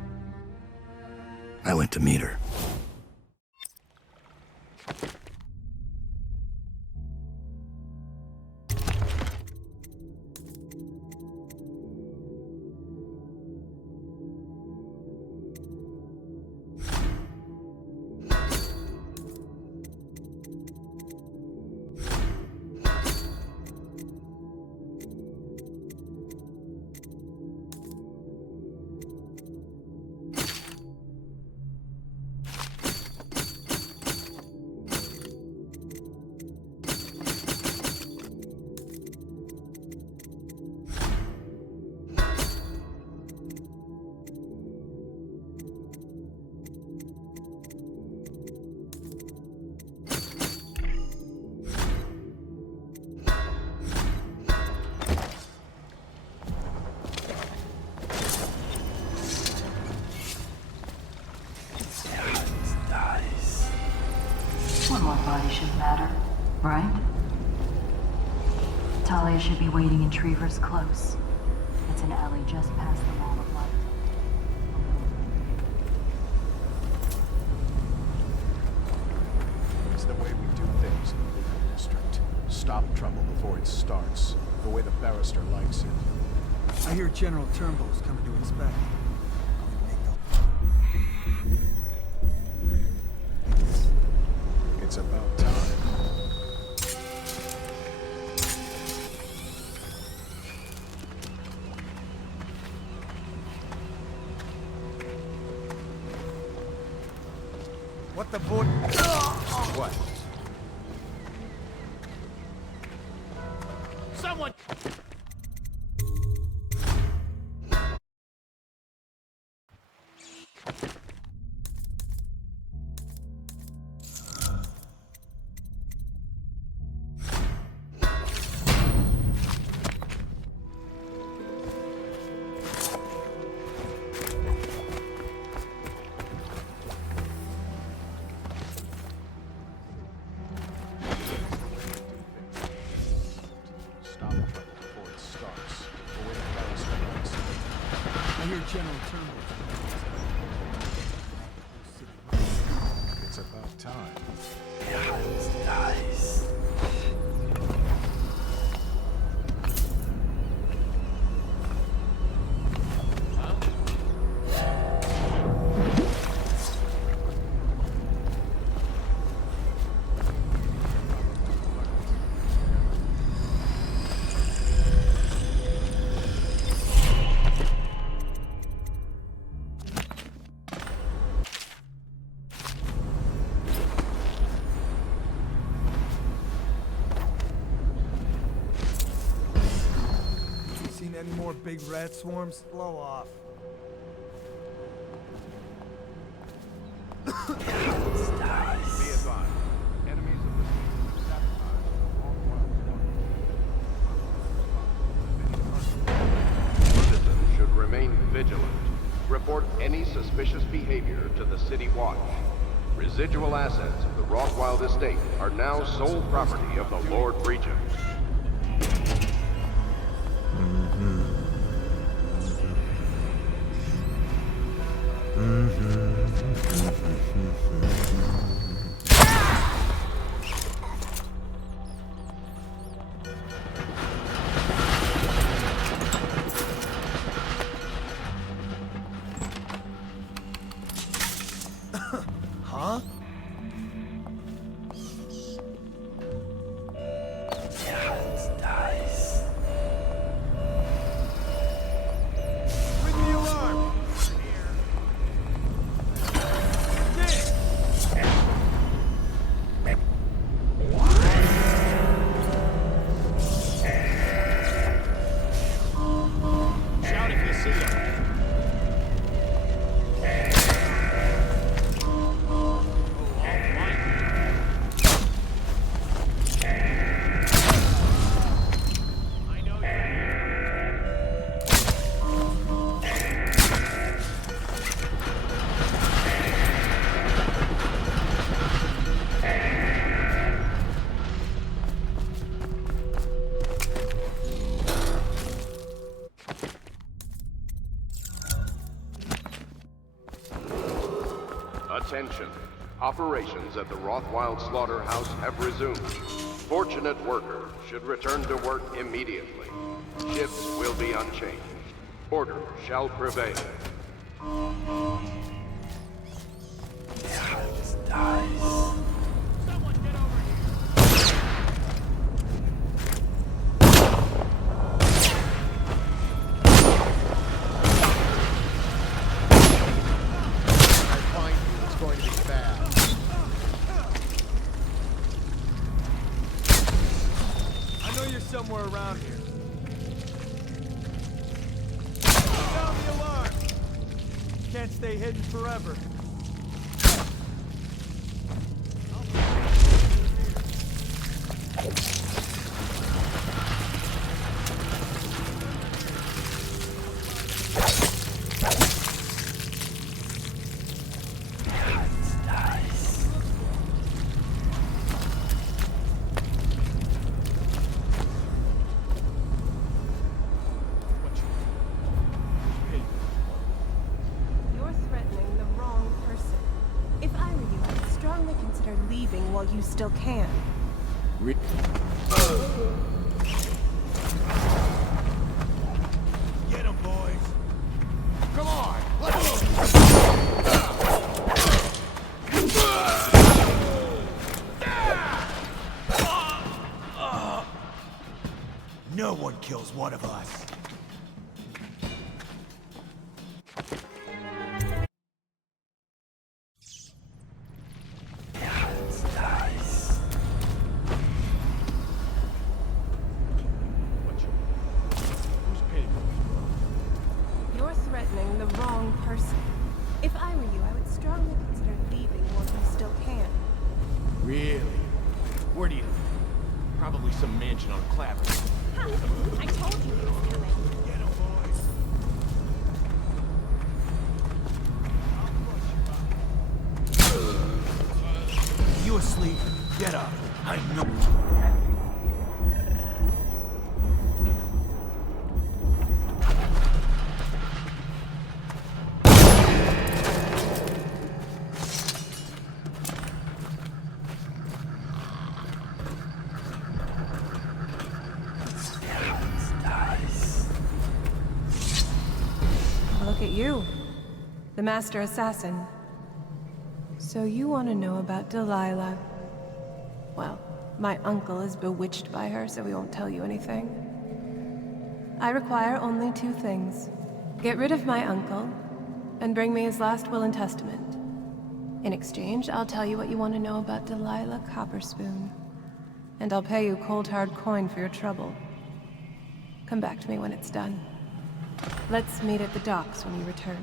I went to meet her. One more body shouldn't matter, right? Talia should be waiting in Trevor's Close. It's an alley just past the Wall of Light. It's the way we do things in the legal district. Stop trouble before it starts. The way the barrister likes it. I hear General Turnbull's coming to inspect. It's about time. What the boy? What? Someone! General Turnbull's It's about time. Nice. Seen any more big rat swarms? Blow off. Be advised. Enemies of this nation have sabotaged the Rothwild Citizens should remain vigilant. Report any suspicious behavior to the City Watch. Residual assets of the Rothwild estate are now sole property of the Lord Regent. Huh? Ring the alarm! Shout if you see him. Attention. Operations at the Rothwild slaughterhouse have resumed. Fortunate worker should return to work immediately. Shifts will be unchanged. Order shall prevail. Someone get over here. I find you, it's going to be bad. I know you're somewhere around here. Sound the alarm! Can't stay hidden forever. You're threatening the wrong person. If I were you, I would strongly consider leaving while you still can. Get him, boys. Come on, let's No one kills one of us. Who's paying for this, bro? You're threatening the wrong person. If I were you, I would strongly consider leaving while you still can. Really? Where do you live? Probably some mansion on Clapper. I told you he was coming. Get him, boys. You asleep? Get up. I know. you, the Master Assassin. So you want to know about Delilah? Well, my uncle is bewitched by her, so he won't tell you anything. I require only 2 things. Get rid of my uncle, and bring me his last will and testament. In exchange, I'll tell you what you want to know about Delilah Copperspoon. And I'll pay you cold hard coin for your trouble. Come back to me when it's done. Let's meet at the docks when you return.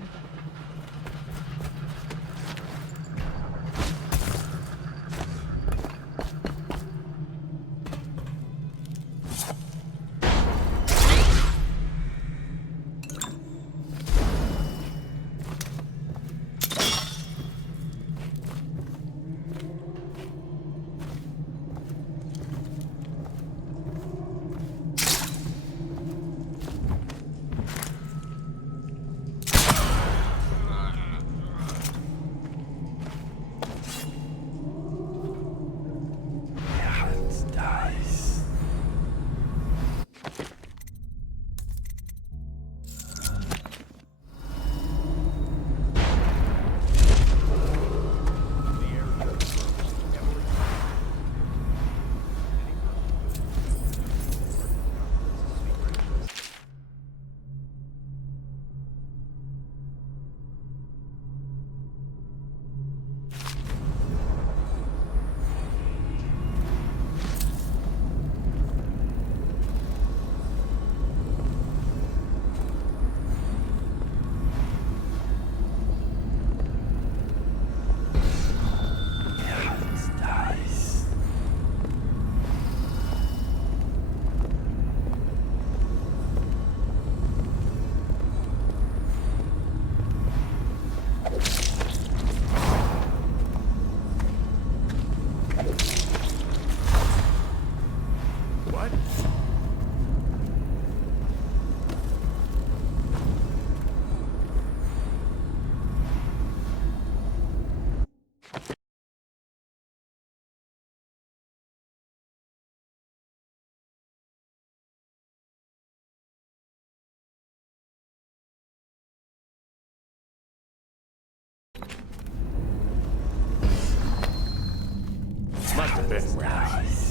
Must have been nice.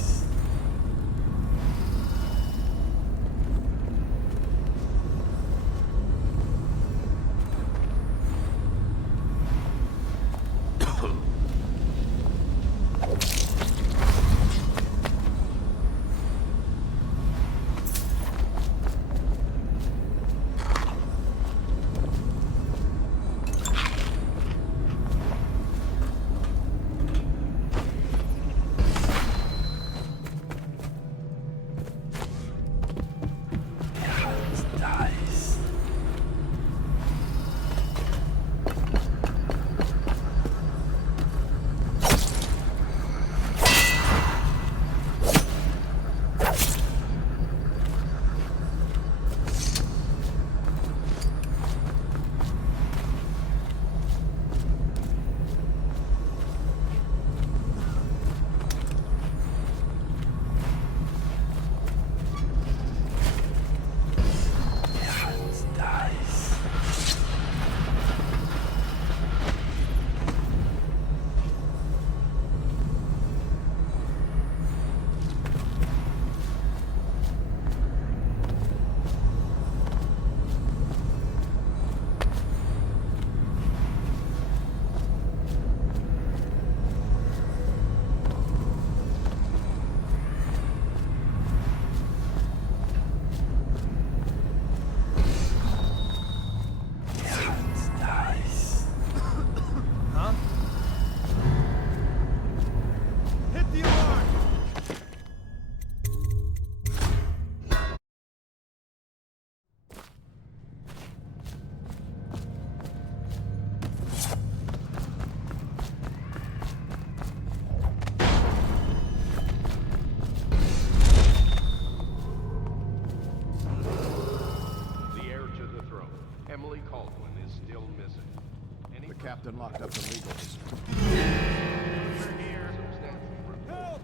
Captain locked up the legals. Help!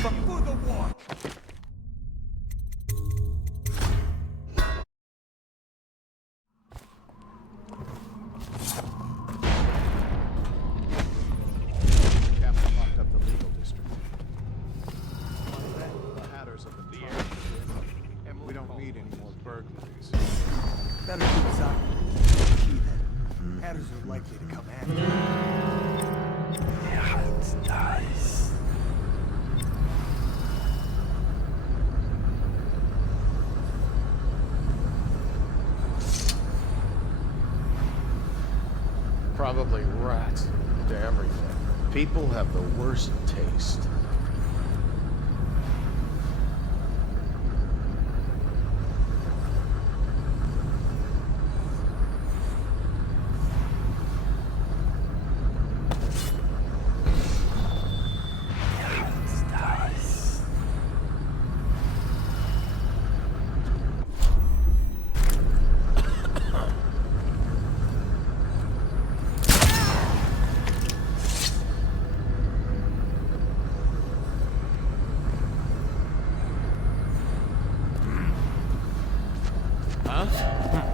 For the war! Captain locked up the legal district. The hatters have been trying to get in. We don't need any more burglaries. Better keep us up. See then. Hatters are likely to come after. Probably rats to everything. People have the worst taste.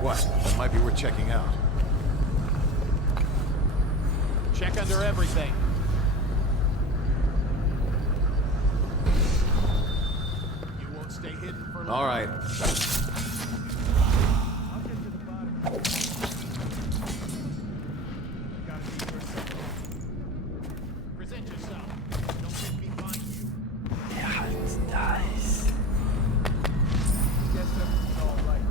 What? That might be worth checking out. Check under everything. You won't stay hidden for long. All right. I'll get to the bottom. Gotta be here somewhere. Present yourself. Don't make me find you. Guess everything's all right.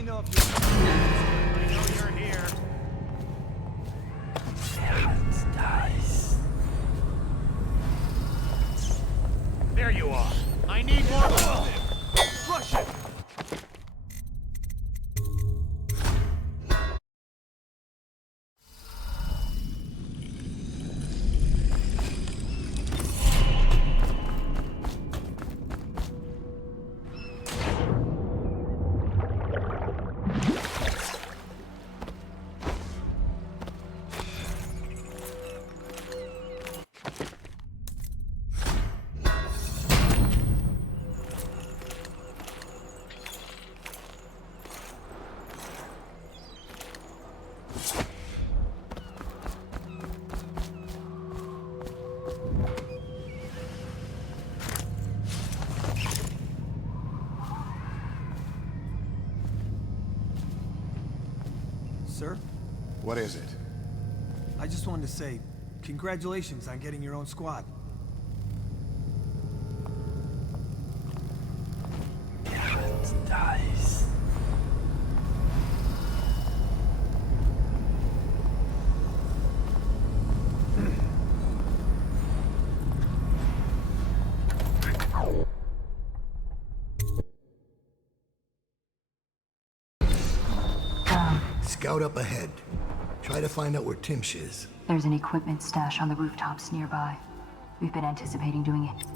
me know if you... I know you're here. There you are. I need more of this. Rush it. Sir? What is it? I just wanted to say, congratulations on getting your own squad. Dice. Scout up ahead. Try to find out where Timsh is. There's an equipment stash on the rooftops nearby. We've been anticipating doing it.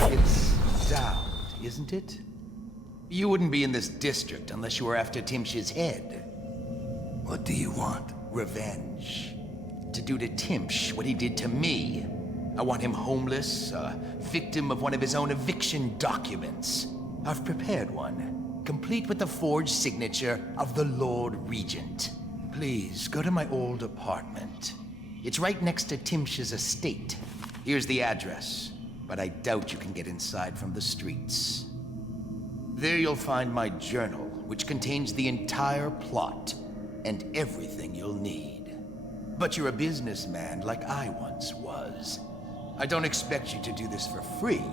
It's down, isn't it? You wouldn't be in this district unless you were after Timsh's head. What do you want? Revenge. To do to Timsh what he did to me. I want him homeless, a victim of one of his own eviction documents. I've prepared one, complete with the forged signature of the Lord Regent. Please, go to my old apartment. It's right next to Timsh's estate. Here's the address, but I doubt you can get inside from the streets. There you'll find my journal, which contains the entire plot and everything you'll need. But you're a businessman like I once was. I don't expect you to do this for free.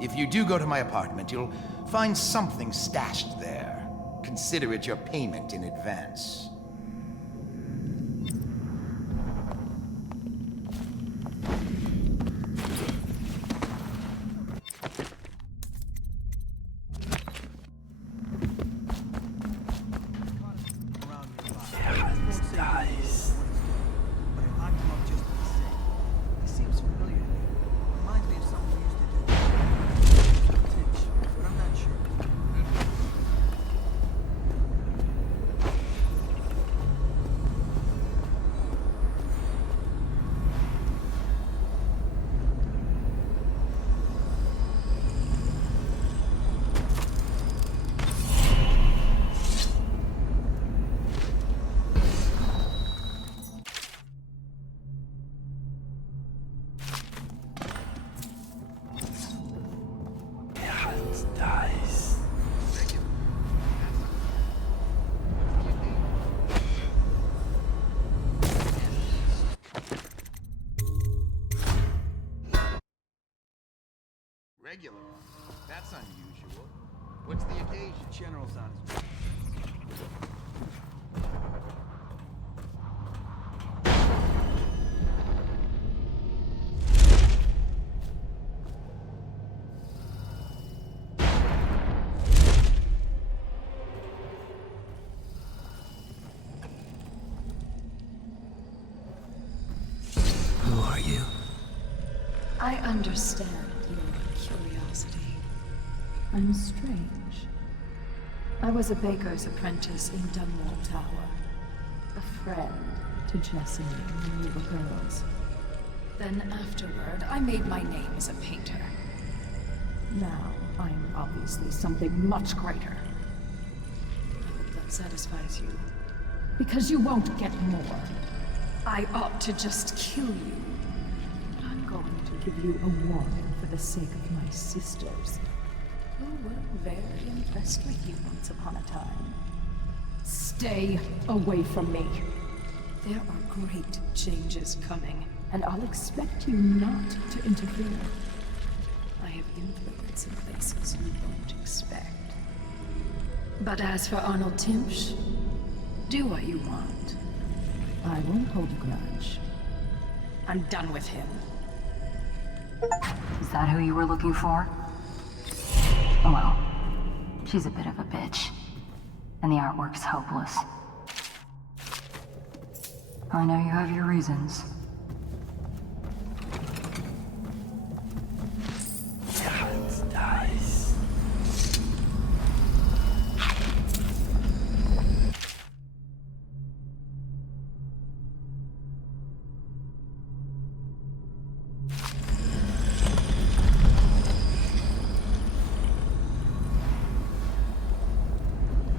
If you do go to my apartment, you'll find something stashed there. Consider it your payment in advance. Regular. That's unusual. What's the occasion? General's on his way. Who are you? I understand your curiosity. I'm strange. I was a baker's apprentice in Dunwall Tower. A friend to Jessie when we were girls. Then afterward, I made my name as a painter. Now, I'm obviously something much greater. I hope that satisfies you. Because you won't get more. I ought to just kill you. I'm going to give you a warning for the sake of my sisters, who were very impressed with you once upon a time. Stay away from me. There are great changes coming, and I'll expect you not to interfere. I have influence in places you won't expect. But as for Arnold Timsh, do what you want. I won't hold a grudge. I'm done with him. Is that who you were looking for? Well, she's a bit of a bitch. And the artwork's hopeless. I know you have your reasons.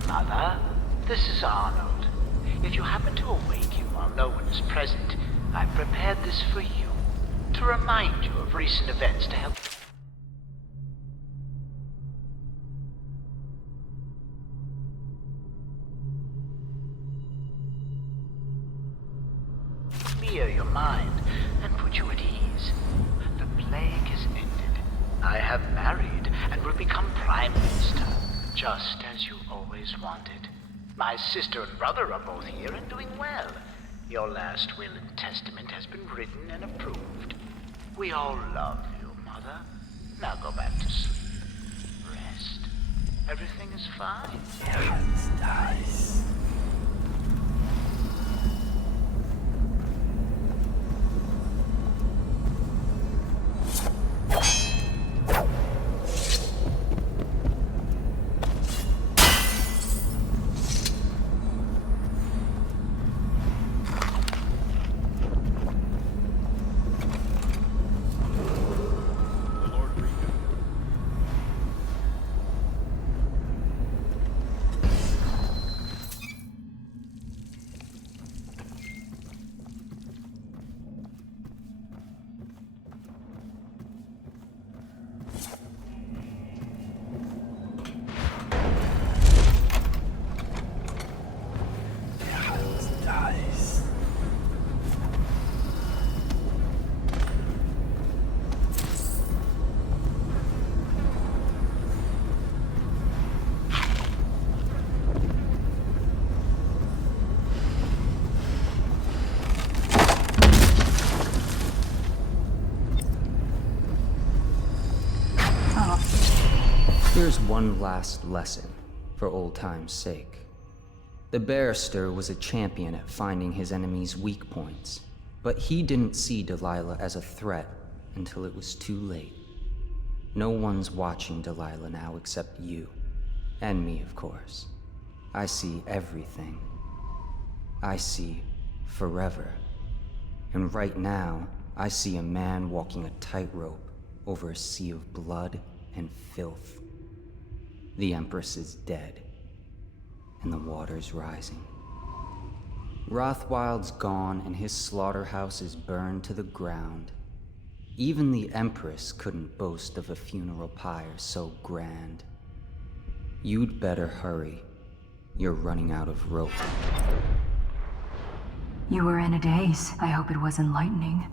Mother, this is Arnold. If you happen to awaken while no one is present, I've prepared this for you, to remind you of recent events to help clear your mind and put you at ease. The plague has ended. I have married and will become Prime Minister, just as you always wanted. My sister and brother are both here and doing well. Your last will and testament has been written and approved. We all love you, Mother. Now go back to sleep. Rest. Everything is fine. Here's one last lesson, for old time's sake. The barrister was a champion at finding his enemies' weak points, but he didn't see Delilah as a threat until it was too late. No one's watching Delilah now except you. And me, of course. I see everything. I see forever. And right now, I see a man walking a tightrope over a sea of blood and filth. The Empress is dead, and the water's rising. Rothwild's gone, and his slaughterhouse is burned to the ground. Even the Empress couldn't boast of a funeral pyre so grand. You'd better hurry. You're running out of rope. You were in a daze. I hope it was enlightening.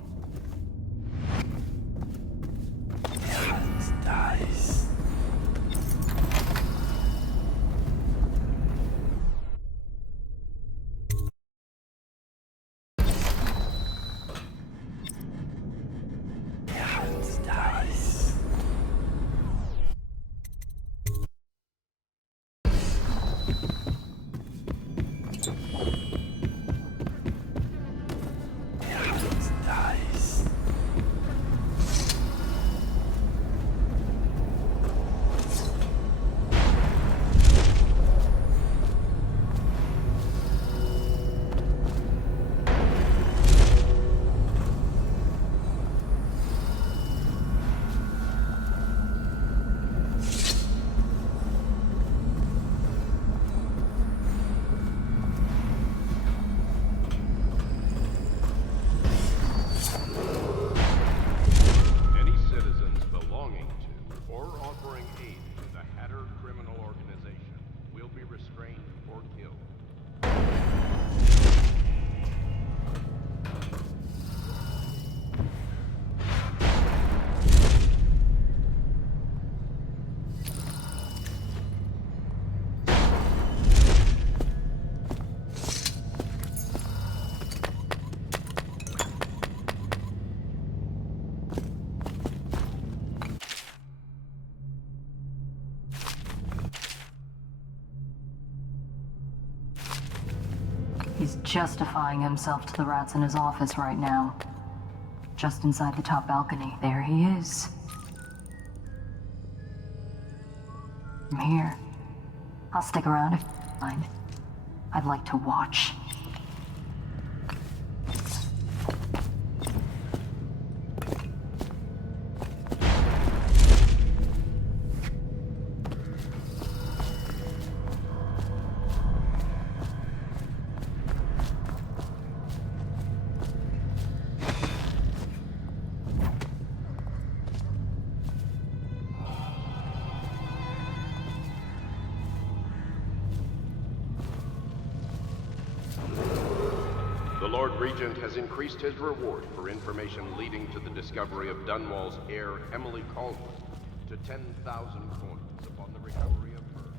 He's justifying himself to the rats in his office right now. Just inside the top balcony. There he is. I'm here. I'll stick around if you mind. I'd like to watch. The Lord Regent has increased his reward for information leading to the discovery of Dunwall's heir, Emily Caldwell, to 10,000 coins upon the recovery of her.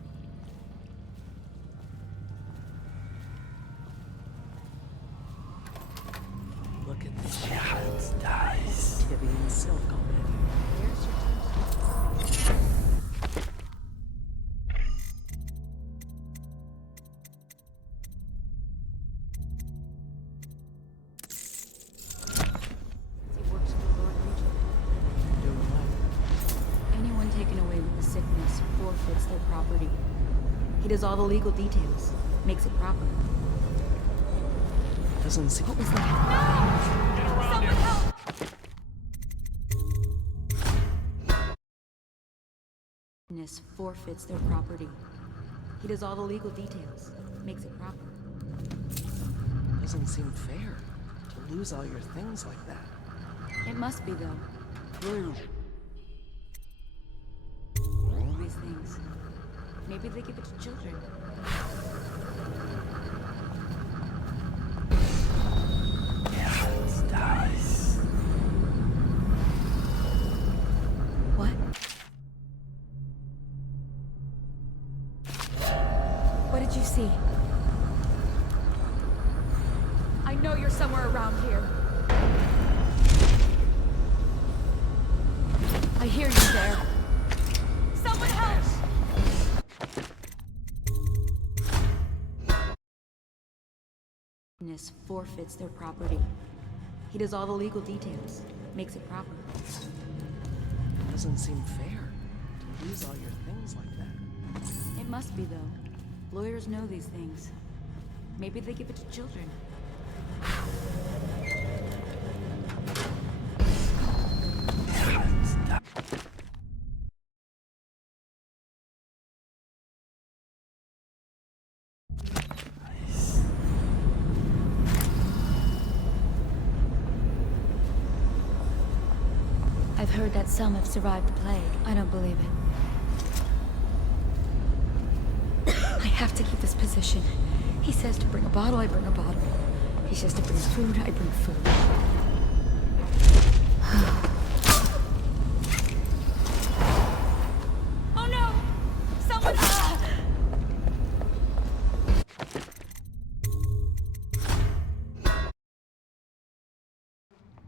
Look at this child's dice. Heavy in silk already. There's your forfeits their property. He does all the legal details, makes it proper. Doesn't seem. What was that? Get around here! Forfeits their property. He does all the legal details, makes it proper. Doesn't seem fair to lose all your things like that. It must be, though. These things. Maybe they give it to children. Dice. What? What did you see? I know you're somewhere around here. I hear you there. Someone help! Forfeits their property. He does all the legal details, makes it proper. Doesn't seem fair to lose all your things like that. It must be, though. Lawyers know these things. Maybe they give it to children. I've heard that some have survived the plague. I don't believe it. I have to keep this position. He says to bring a bottle, I bring a bottle. He says to bring food, I bring food. Oh no! Someone...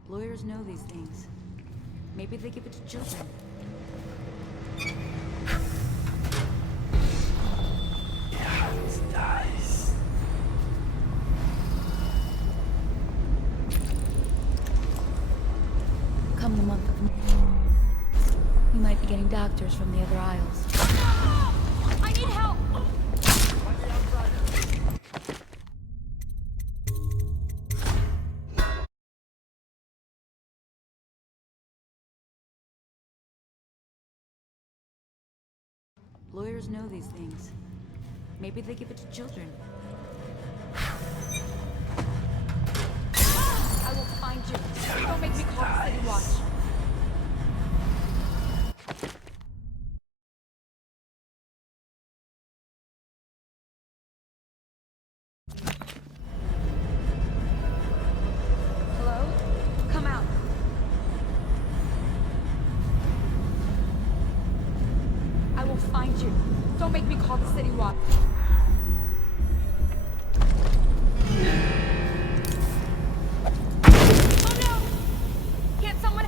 Lawyers know these things. Maybe they give it to children. Dice. Come the month of May, we might be getting doctors from the other aisles. I need help! Lawyers know these things. Maybe they give it to children. I will find you. Don't make me call the City Watch. Hello? Come out. I will find you. Don't make me call the City Watch. Oh no! Can't someone...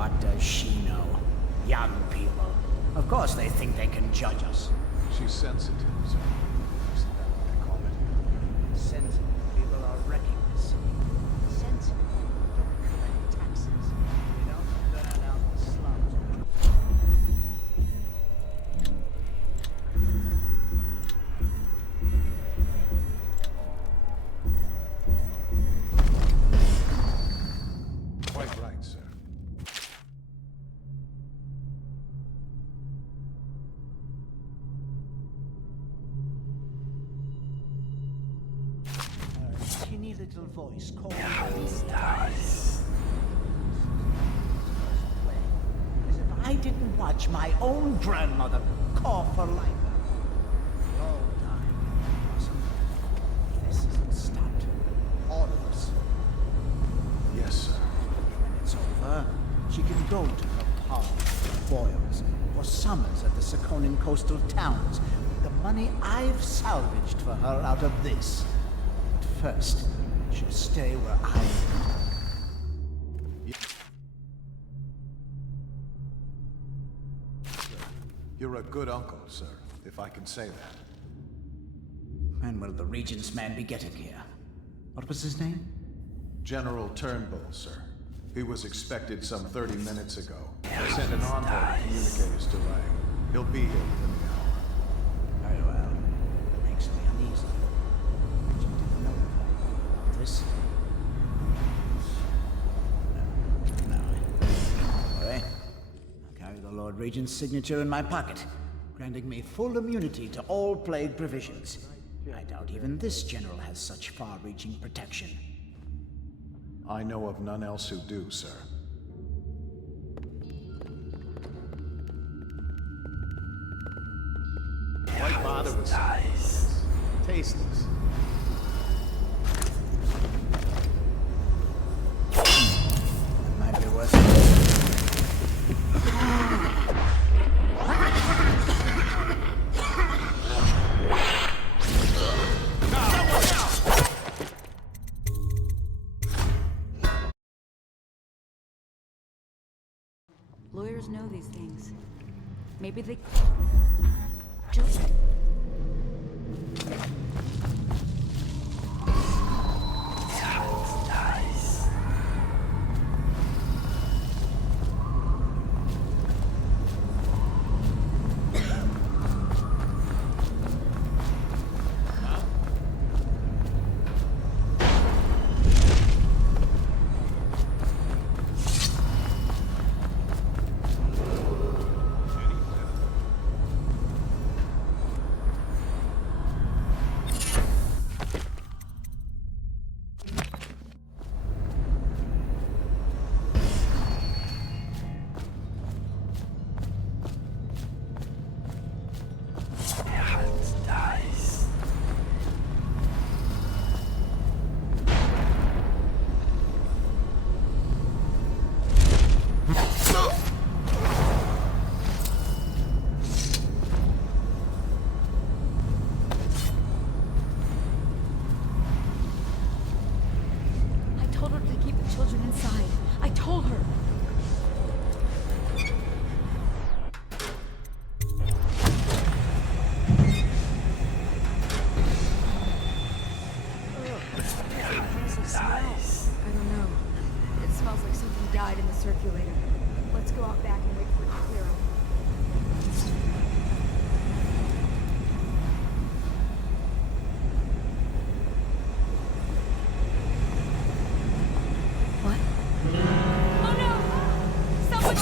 What does she know? Young people. Of course they think they can judge us. She's sensitive, sir. Isn't that what they call it? Sensitive people are wrecking this city. Sensitive people don't collect taxes. They don't burn out the slums. Quite right, sir. Her tinny little voice calling as if I didn't watch my own grandmother cough her life out. We'll all die, Blossom. If this isn't stopped, all of us. Yes, sir. When it's over, she can go to her pub, boils, or summers at the Sakonan coastal towns with the money I've salvaged for her out of this. But first, she'll stay where I am. You're a good uncle, sir, if I can say that. When will the Regent's man be getting here? What was his name? General Turnbull, sir. He was expected some 30 minutes ago. I sent an envoy to communicate his delay. He'll be here within the hour. Very well. Makes me uneasy. But you didn't notify me about this. No. Don't worry. I'll carry the Lord Regent's signature in my pocket, granting me full immunity to all plague provisions. I doubt even this general has such far-reaching protection. I know of none else who do, sir. Why bother with something like this? Tasteless. That might be worth it. Lawyers know these things. Maybe they... Just... circulator. Let's go out back and wait for it to clear up. What? Oh no! Someone!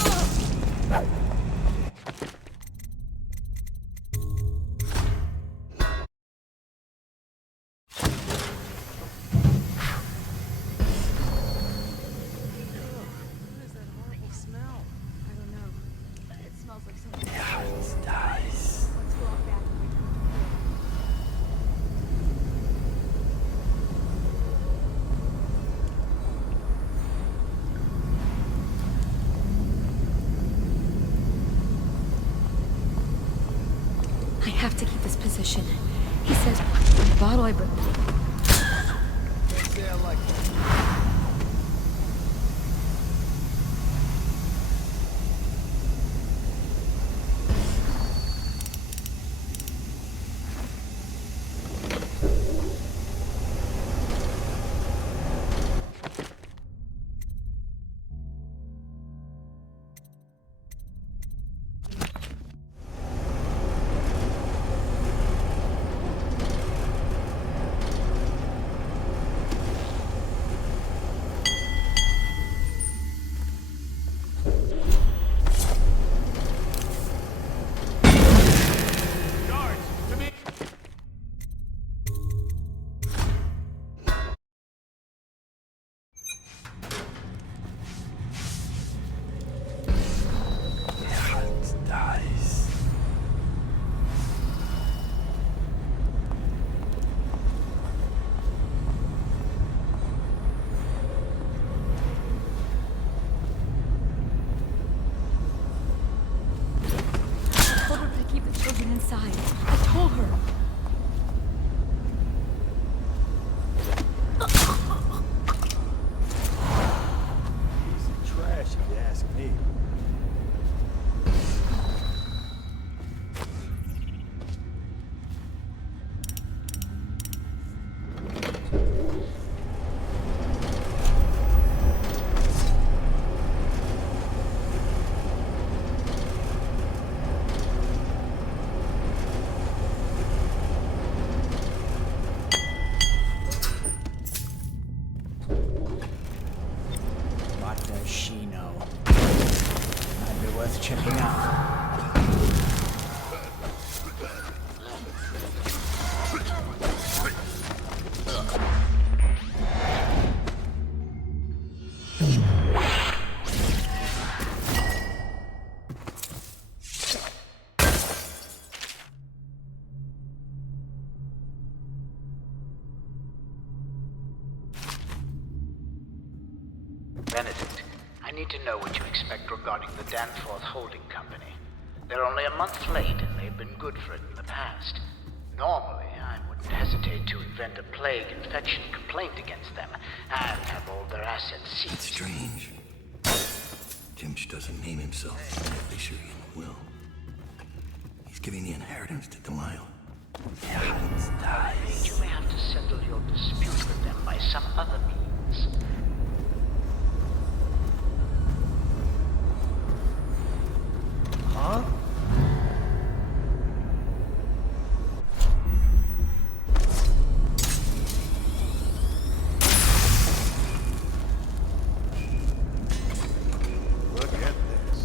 I have to keep this position. He says, the bottle I broke. Say I like that. side. I told her. Piece of trash, if you ask me. What does she know? Might be worth checking out. Benedict, I need to know what you expect regarding the Danforth Holding Company. They're only a month late, and they've been good for it in the past. Normally, I wouldn't hesitate to invent a plague infection complaint against them, and have all their assets seized. It's strange. Timsh doesn't name himself officially in the will. He's giving the inheritance to Delilah. I think you may have to settle your dispute with them by some other means. Huh? Look at this.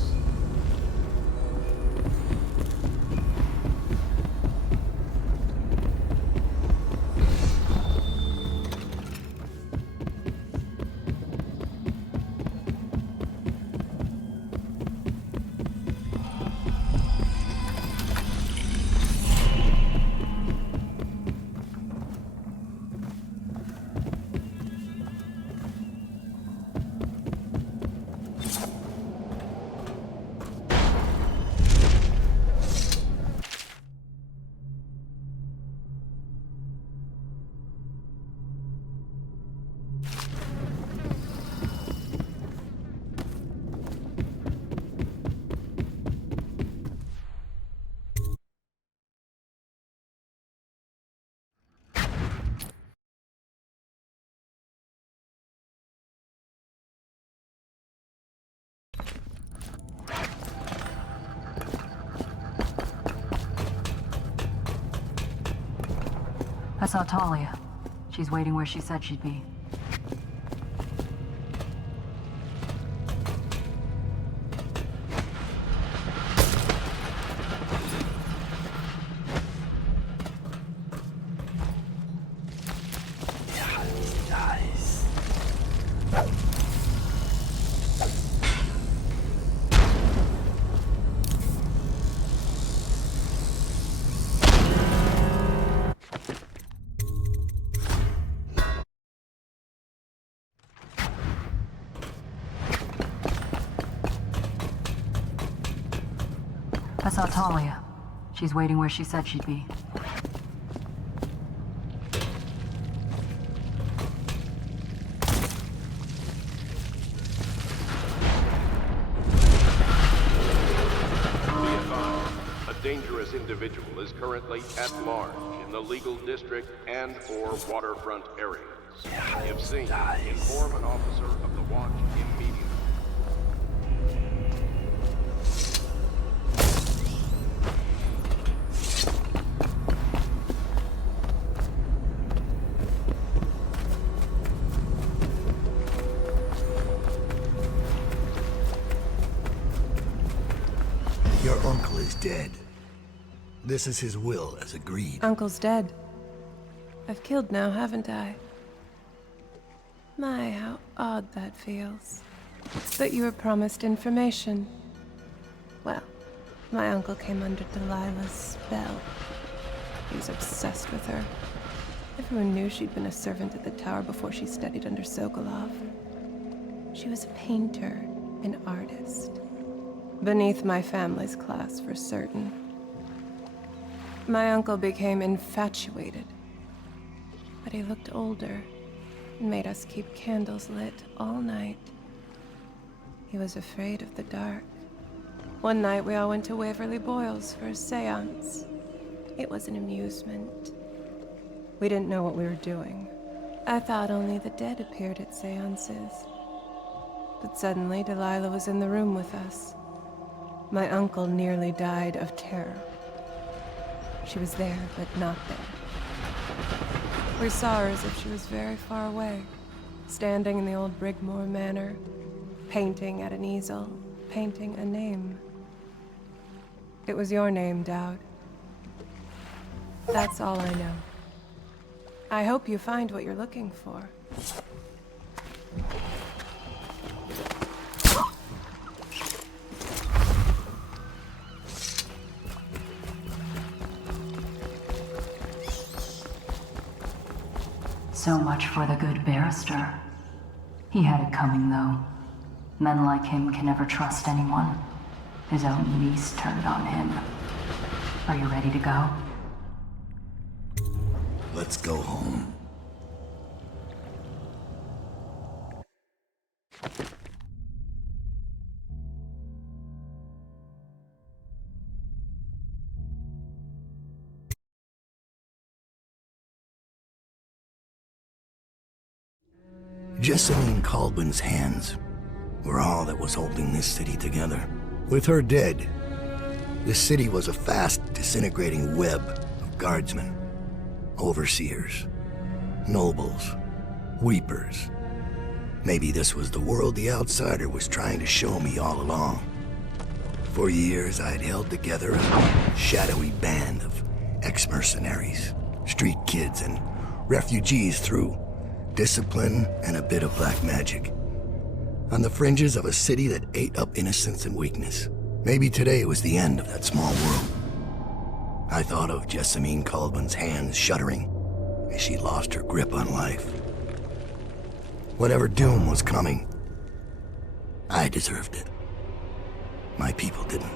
I saw Talia. She's waiting where she said she'd be. I saw Talia. She's waiting where she said she'd be. Be advised, a dangerous individual is currently at large in the legal district and/or waterfront areas. If seen, inform an officer of the watch immediately. Your uncle is dead. This is his will, as agreed. Uncle's dead. I've killed now, haven't I? My, how odd that feels. But you were promised information. Well, my uncle came under Delilah's spell. He was obsessed with her. Everyone knew she'd been a servant at the tower before she studied under Sokolov. She was a painter, an artist. Beneath my family's class, for certain. My uncle became infatuated. But he looked older and made us keep candles lit all night. He was afraid of the dark. One night we all went to Waverly Boyle's for a seance. It was an amusement. We didn't know what we were doing. I thought only the dead appeared at seances. But suddenly Delilah was in the room with us. My uncle nearly died of terror. She was there, but not there. We saw her as if she was very far away, standing in the old Brigmore Manor, painting at an easel, painting a name. It was your name, Dowd. That's all I know. I hope you find what you're looking for. So much for the good barrister. He had it coming, though. Men like him can never trust anyone. His own niece turned on him. Are you ready to go? Let's go home. Jessamine Caldwell's hands were all that was holding this city together. With her dead, this city was a fast disintegrating web of guardsmen, overseers, nobles, weepers. Maybe this was the world the outsider was trying to show me all along. For years, I'd held together a shadowy band of ex-mercenaries, street kids, and refugees through discipline and a bit of black magic. On the fringes of a city that ate up innocence and weakness. Maybe today was the end of that small world. I thought of Jessamine Caldwell's hands shuddering as she lost her grip on life. Whatever doom was coming, I deserved it. My people didn't.